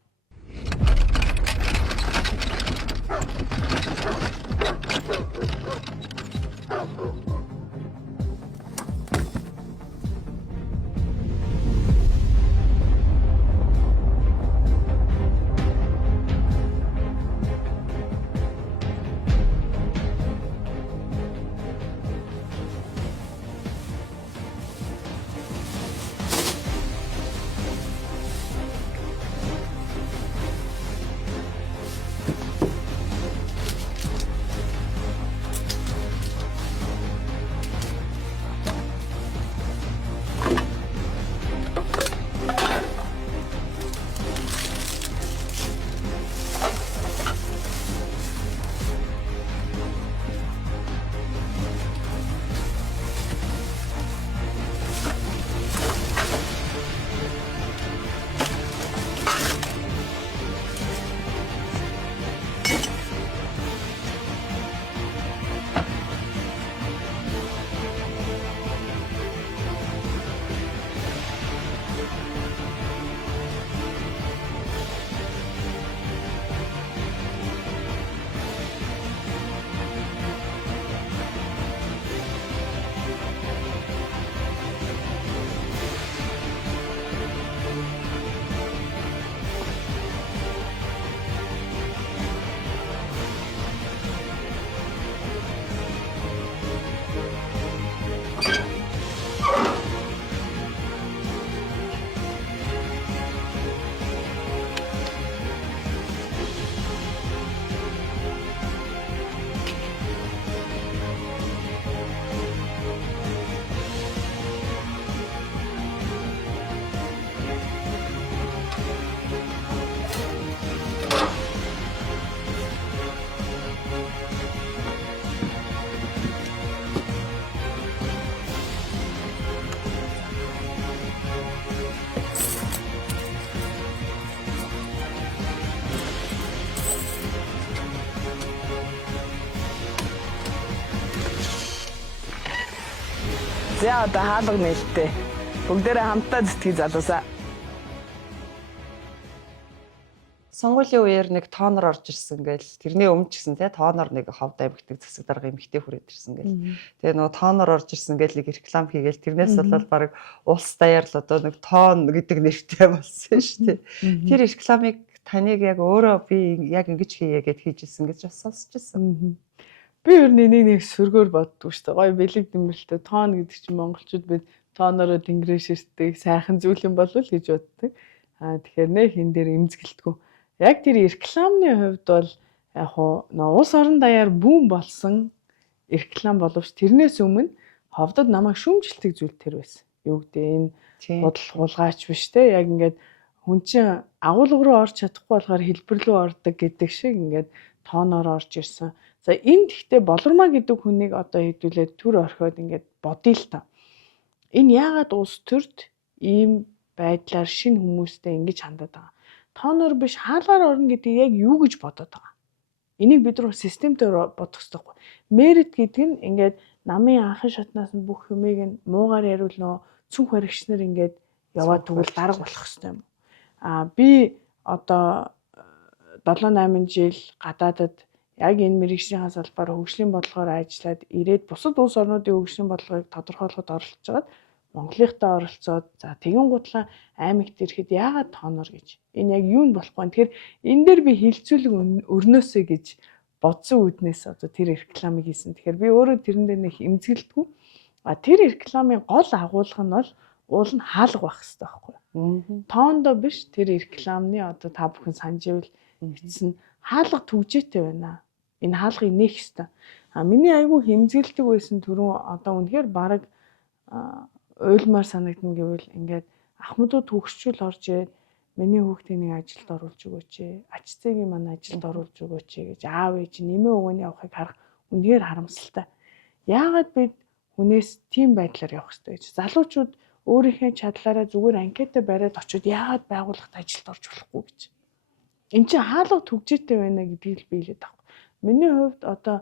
За одоо хаалга нээлттэй. Бүгдээрээ хамтдаа зүтгэж залуусаа. Сонгуулийн үеэр нэг тоонор орж ирсэн гэл тэрний өмнө ч гэсэн те тоонор нэг ховд амьгдаг засаг дарга эмэгтэй хүрээд ирсэн гэл. Тэгээ нөгөө тоонор орж ирсэн гэл нэг реклам хийгээл тэрнээс болоод баг улс даяар л одоо нэг тоон гэдэг нэртэй болсон шүү дээ. Тэр рекламыг таныг яг өөрөө би яг ингэж хийе гэд хийжсэн гэж бас сонсч ирсэн. Би ер нь нэг сөргөөр боддгоо шүү дээ. Гоё бэлэг дэмбэлтэй тоон гэдэг чинь монголчууд бид тоонороо тэнгэрээ ширтдэг сайхан зүйл юм болов л гэж боддог. Тэгэхээр нэг хин дээр эмзэгэлтгүй. Яг тэр рекламны хувьд бол яг хуу улс орон даяар бүүн болсон реклам боловч тэрнээс өмнө ховдод намайг шүүмжилдэг зүйл тэр байсан. Юу гэдэг энэ худал хулгайч биш те яг ингээд хүн чинь агуулга руу орж чадахгүй болохоор хэлбэр рүү ордог гэдэг шиг ингээд тооноор орж ирсэн. За энэ тэгтээ болормоо гэдэг хүнийг одоо хэдүүлээд төр орхиод ингээд бодъё л та. Энэ яагаад улс төрд ийм байдлаар шинэ хүмүүстэй ингэж хандаад байгаа. Тооноор биш хаалгаар орно гэдэг яг юу гэж бодоод байгаа. Энийг бид нар системтэй бодох хэрэгтэй байхгүй. Merit гэдэг нь ингээд намын анхын шатнаас нь бүх юмыг нь муугаар яриул нөө цүнх баригчнэр ингээд яваад тэгвэл дарга болох хэрэгтэй юм. Би одоо 7-8 жил гадаадад яг энэ мэргэжлийн салбаар хөгжлийн бодлогоор ажиллаад ирээд бусад улс орнуудын хөгжлийн бодлогыг тодорхойлоход оролцож байгаад Монголынхтай оролцоод за тэгэн гутлаа аймагт ирэхэд яагаад тоонор гэж. Энэ яг юу нь болохгүй. Тэгэхээр энэ дээр би хилцүүлэг өрнөөсөө гэж бодсон үднээс одоо тэр рекламыг хийсэн. Тэгэхээр би өөрөө тэрэн дээр нэг эмзэгэлдэггүй. Тэр рекламын гол агуулга нь бол уул нь хаалга байх хэрэгтэй байхгүй юу? Тоондоо биш тэр рекламны одоо та бүхэн санаж ивэл бичсэн хаалга түгжээтэй байна. Энэ хаалгыг нээх хэрэгтэй. Миний айгүй хэмзэлдэг байсан түрүү одоо үнэхээр баг уйлмаар санагдана гэвэл ингээд ахмадууд хөгшчүүл орж ирээд миний хүүхдийг нэг ажилд оруулж өгөөч ээ. Ач зээгийн маань ажилд оруулж өгөөч ээ гэж аав ээж нэмээ өгөөний явахыг харах үнэхээр харамсалтай. Яагаад бид хүнээс тийм байдлаар явах хэрэгтэй гэж. Залуучууд өөрийнхөө чадлаараа зүгээр анкетаа бариад очиод яагаад байгууллагт ажилд орж болохгүй гэж. Энд чинь хаалга түгжээтэй байна гэдгийг би хэлээд байгаа. Миний хувьд одоо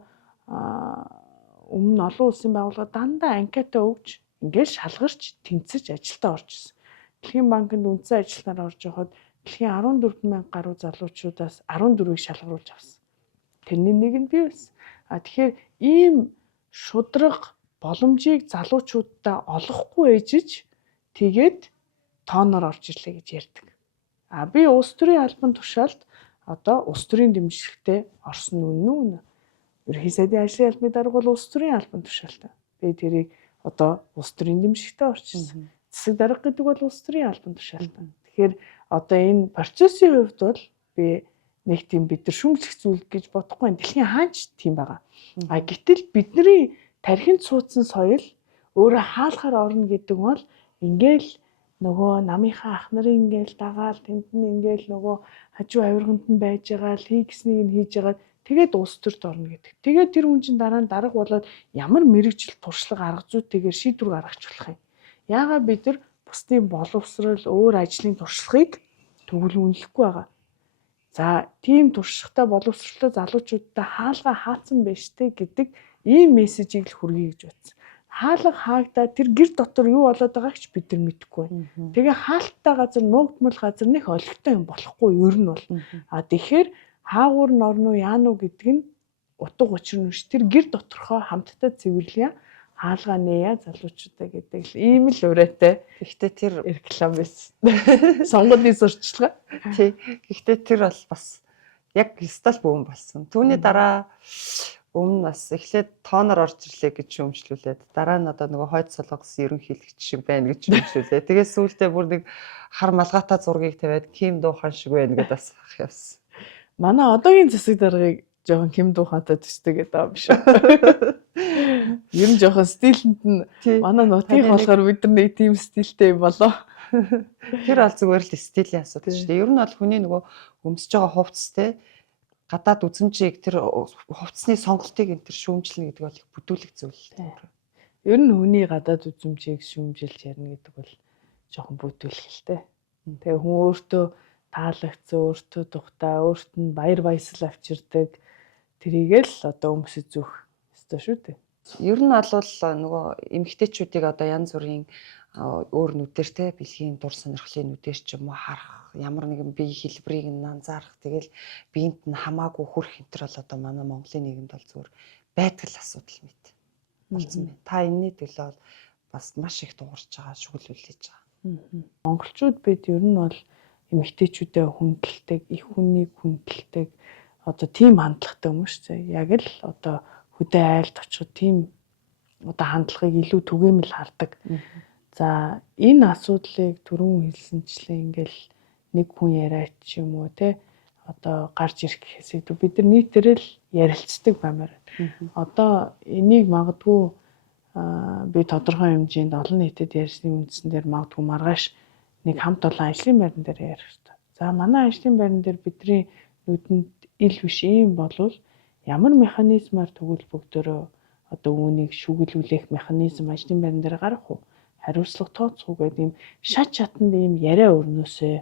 өмнө олон улсын байгууллага дандаа анкетаа өгж ингээд шалгарч тэнцэж ажилдаа орж ирсэн. Дэлхийн банкнд үндсэн ажилтнаар орж явахад дэлхийн 14,000 гаруй залуучуудаас 14-ийг шалгаруулж авсан. Тэрний нэг нь би байсан. Тэгэхээр ийм шудраг боломжийг залуучуудаа олохгүй ээжиж тэгээд тооноор орж ирлээ гэж ярьдаг. Би улс төрийн албан тушаалд одоо улс төрийн дэмжлэгтэй орсон үнэн үү? Ерөнхий сайдын ажлын албаны дарга бол улс төрийн албан тушаалтай. Би тэрийг одоо улс төрийн дэмжлэгтэй орчихсон. Засаг дарга гэдэг бол улс төрийн албан тушаалтай. Тэгэхээр одоо энэ процессын хувьд бол би нэг тийм бид нар шүүмжлэх зүйл гэж бодохгүй. Дэлхийн хаач тийм байгаа. Гэтэл бидний тархинд суудсан соёл өөрөө хаалхаар орно гэдэг бол ингээл нөгөө намынхаа ах нарын ингээл дагаал тэнд нь ингээл нөгөө хажуу авирганд нь байж байгаа л хий гэснийг нь хийж байгаа. Тэгээд улс төрд орно гэдэг. Тэгээд тэр хүн чинь дараа нь дарга болоод ямар мэрэгжил туршлага арга зүйтэйгээр шийдвэр гаргаж болох юм. Яагаад бид нар бусдын боловсрол өөр ажлын туршлагыг тэгвэл үнэлэхгүй байгаа. За тийм туршлагатай боловсролтой залуучуудтай хаалга хаацсан байж тээ гэдэг ийм мессежийг л хүргэе гэж бодсон. Хаалга хаагдаа тэр гэр дотор юу болоод байгааг ч бид нар мэдэхгүй. Тэгээ хаалттай газар нуугдмал газар нэх олигтой юм болохгүй ер нь бол. Тэгэхээр хаагуур нь орно уу яана уу гэдэг нь утга учир нь ш. Тэр гэр доторхоо хамтдаа цэвэрлэе. Хаалга нээя залуучуудаа гэдэг л ийм л урайтай. Гэхдээ тэр реклам байсан. Сонгуулийн сурчлага. Тий. Гэхдээ тэр бол бас яг стал бүүн болсон. Түүний дараа өмнө бас эхлээд тооноор орж ирлээ гэж шүүмжлүүлээд дараа нь одоо нөгөө хойд солонгосын ерөнхийлөгч шиг байна гэж шүүмжлүүлээ. Тэгээд сүүлдээ бүр нэг хар малгайтай зургийг тавиад Ким Дуухан шиг байна гэдээ бас ах явсан. Манай одоогийн засаг даргыг жоохон Ким Дуухантай төстэй гэдэг юм биш үү? Ер нь жоохон стилэнд нь манай нутгийг болохоор бид нар нэг тийм стилтэй юм болоо. Тэр бол зүгээр л стилийн асуудал шүү дээ. Ер нь бол хүний нөгөө өмсөж байгаа хувцастэй гадаад үзмжийг тэр хувцсны сонголтыг энэ тэр шүүмжлэнэ гэдэг бол их бүдүүлэг зүйл. Ер нь хүний гадаад үзмжийг шүүмжилж ярина гэдэг бол жоохон бүдүүлгэлтэй. Тэгээ хүн өөртөө таалагдсан, өөртөө тухтай, өөрт нь баяр баясгал авчирдаг. Тэрийг л одоо өмсөж зүөх ёстой шүү дээ. Ер нь бол нөгөө эмэгтэйчүүдийг одоо янз бүрийн өөр нүдээр те бэлгийн дур сонирхлын нүдээр ч юм уу харах, ямар нэгэн бие хэлбэрийг анзаарах, тэгэл биед нь хамаагүй хүрх хэмтэр бол одоо манай Монголын нийгэмд бол зүгээр байдаг л асуудал мэт болсон байна. Та энэний төлөө бас маш их дуурч байгаа, шүглүүлж байгаа. Монголчууд бид ер нь бол эмэгтэйчүүдэд хүндэлдэг, их хүнийг хүндэлдэг одоо тийм хандлагатай хүмүүс шүү дээ. Яг л одоо хөдөө айлд очиход тийм одоо хандлагыг илүү түгээмэл хардаг. За энэ асуудлыг түрүүн хэлсэнчлэн ингээл нэг хүн яриач юм уу те одоо гарч ирэх гэхээсээ бид нар нийтээрээ л ярилцдаг баймаар. Одоо энийг магадгүй би тодорхой хэмжээнд олон нийтэд ярьсны үндсэн дээр магадгүй маргааш нэг хамт олон ажлын байран дээр ярих хэрэгтэй. За манай ажлын байран дээр бидний нүдэнд ил биш юм болвол ямар механизмаар тэгвэл бүгдөө одоо үүнийг шүглүүлэх механизм ажлын байран дээр гарах уу? Хариуцлага тооцох уу гэдэг юм шат чатанд ийм яриа өрнөөсөө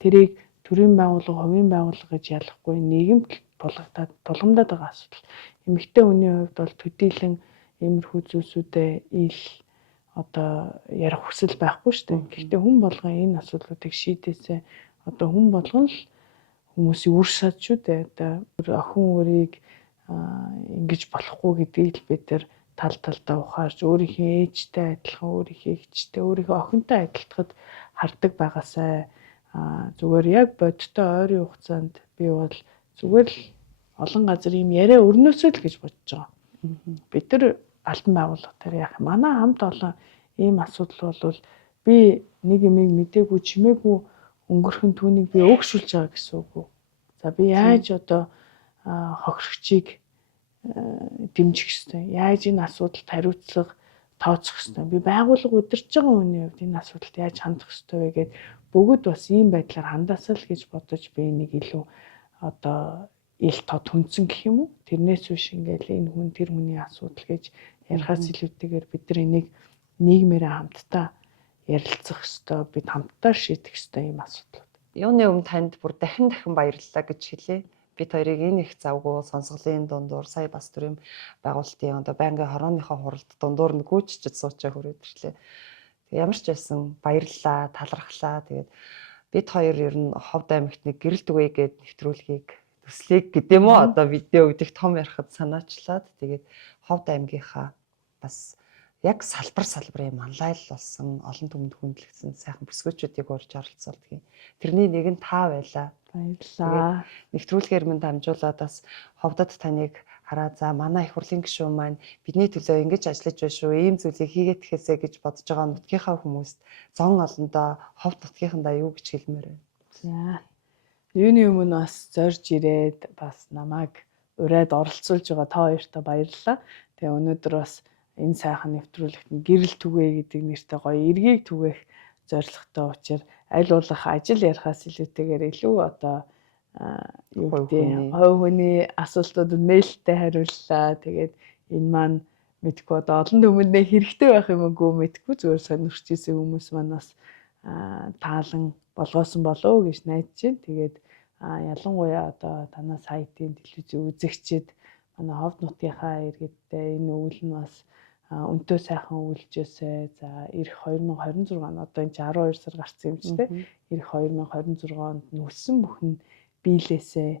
тэрийг төрийн байгууллага, хувийн байгууллага гэж ялахгүй нийгэмд тулгамдаад байгаа асуудал. Эмэгтэй хүний хувьд бол төдийлөн иймэрхүү зүйлсүүдээ ил одоо ярих хүсэл байхгүй шүү дээ. Гэхдээ хүн болгон энэ асуудлуудыг шийдээсээ одоо хүн болгон л хүмүүсийн үр сад шүү дээ. Одоо охин үрийг ингэж болохгүй гэдгийг л бид нар тал талдаа ухаарч өөрийнхөө ээжтэй адилхан, өөрийнхөө эгчтэй, өөрийнхөө охинтой адилтахад хардаг байгаасай. Зүгээр яг бодиттой ойрын хугацаанд би бол зүгээр л олон газар ийм яриа өрнөөсөө л гэж бодож байгаа. Бид нар алтан байгууллагатаар яах юм. Манай хамт олон ийм асуудал бол би нэг юмыг мдээгүй чимээгүй өнгөрхөн түүнийг би өөгшүүлж байгаа гэсэн үг үү. За би яаж одоо хохирогчийг дэмжих ёстой. Яаж энэ асуудалд хариуцлага тооцох ёстой. Би байгууллага удирж байгаа хүний хувьд энэ асуудалд яаж хандах ёстой вэ гэд бүгд бас ийм байдлаар хандаасаа л гэж бодож би нэг илүү одоо ил тод хүндсэн гэх юм уу. Тэрнээс биш ингээл энэ хүн тэр хүний асуудал гэж ярихаас илүүтэйгээр бид нар энийг нийгмээрээ хамтдаа ярилцах ёстой. Бид хамтдаа шийдэх ёстой ийм асуудал. Юуны өмнө танд бүр дахин баярлалаа гэж хэлье. Бид хоёрыг энэ их завгүй сонсголын дундуур сая бас төрийн байгуулалтын одоо байнгын хорооныхоо хуралд дундуур нь гүйчиж суучаа хүрээд ирлээ. Ямар ч байсан баярлалаа, талархлаа. Тэгээд бид хоёр ер нь Ховд аймагт нэг гэрэл түгэе гээд нэвтрүүлгийг төслийг гэдэг юм уу одоо видео өгдөх том ярихад санаачлаад тэгээд Ховд аймгийнхаа бас яг салбарын манлайл болсон олон түмэнд хүндлэгдсэн сайхан бүсгүйчүүдийг урьж оролцуулдаг. Тэрний нэг нь та байлаа. Баярлалаа. Нэвтрүүлгээр минь дамжуулаад бас Ховдод таныг хараа за манай их хурлын гишүүн маань бидний төлөө ингэж ажиллаж байна шүү. Ийм зүйлийг хийгээд гэхээсэ гэж бодож байгаа нутгийнхаа хүмүүст зон олондоо Ховд нутгийнхандаа юу гэж хэлмээр байна. За. Юуны өмнө бас зорж ирээд бас намайг ураад оролцуулж байгаа та хоёртаа баярлалаа. Тэгээ өнөөдөр бас энэ сайхан нэвтрүүлэгт гэрэл түгээ гэдэг нэртэй гоё эргийг түгээх зорилготой учраас аль болох ажил ярихаас илүүтэйгээр илүү одоо юу гэдэг хувь хүний асуултуудад нээлттэй хариуллаа. Тэгээд энэ маань мэдгүй одоо олон түмэндээ хэрэгтэй байх юм уу мэдгүй зүгээр сонирхч ирсэн хүмүүс маань бас таалан болгоосон болов гэж найдаж байна. Тэгээд ялангуяа одоо танаа сайтын телевизийн үзэгчид манай Ховд нутгийнхаа иргэдтэй энэ өвөл нь бас өнтөө сайхан өвлжөөсэй. За ирэх 2026 он одоо энэ 12 сар гарсан юм чи тэ. Ирэх 2026 онд нүссэн бүхэн биелээсэй.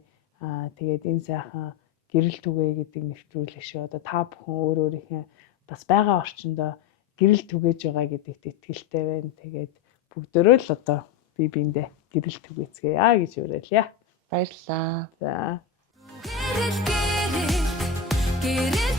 Тэгээд энэ сайхан гэрэл түгээ гэдэг нэвтрүүлэг шиг одоо та бүхэн өөрийнхөө бас байгаа орчиндөө гэрэл түгээж байгаа гэдэгт итгэлтэй байна. Тэгээд бүгдөө л одоо бие биендээ гэрэл түгээцгээе гэж уриалъя. Баярлалаа. За. Гэрэл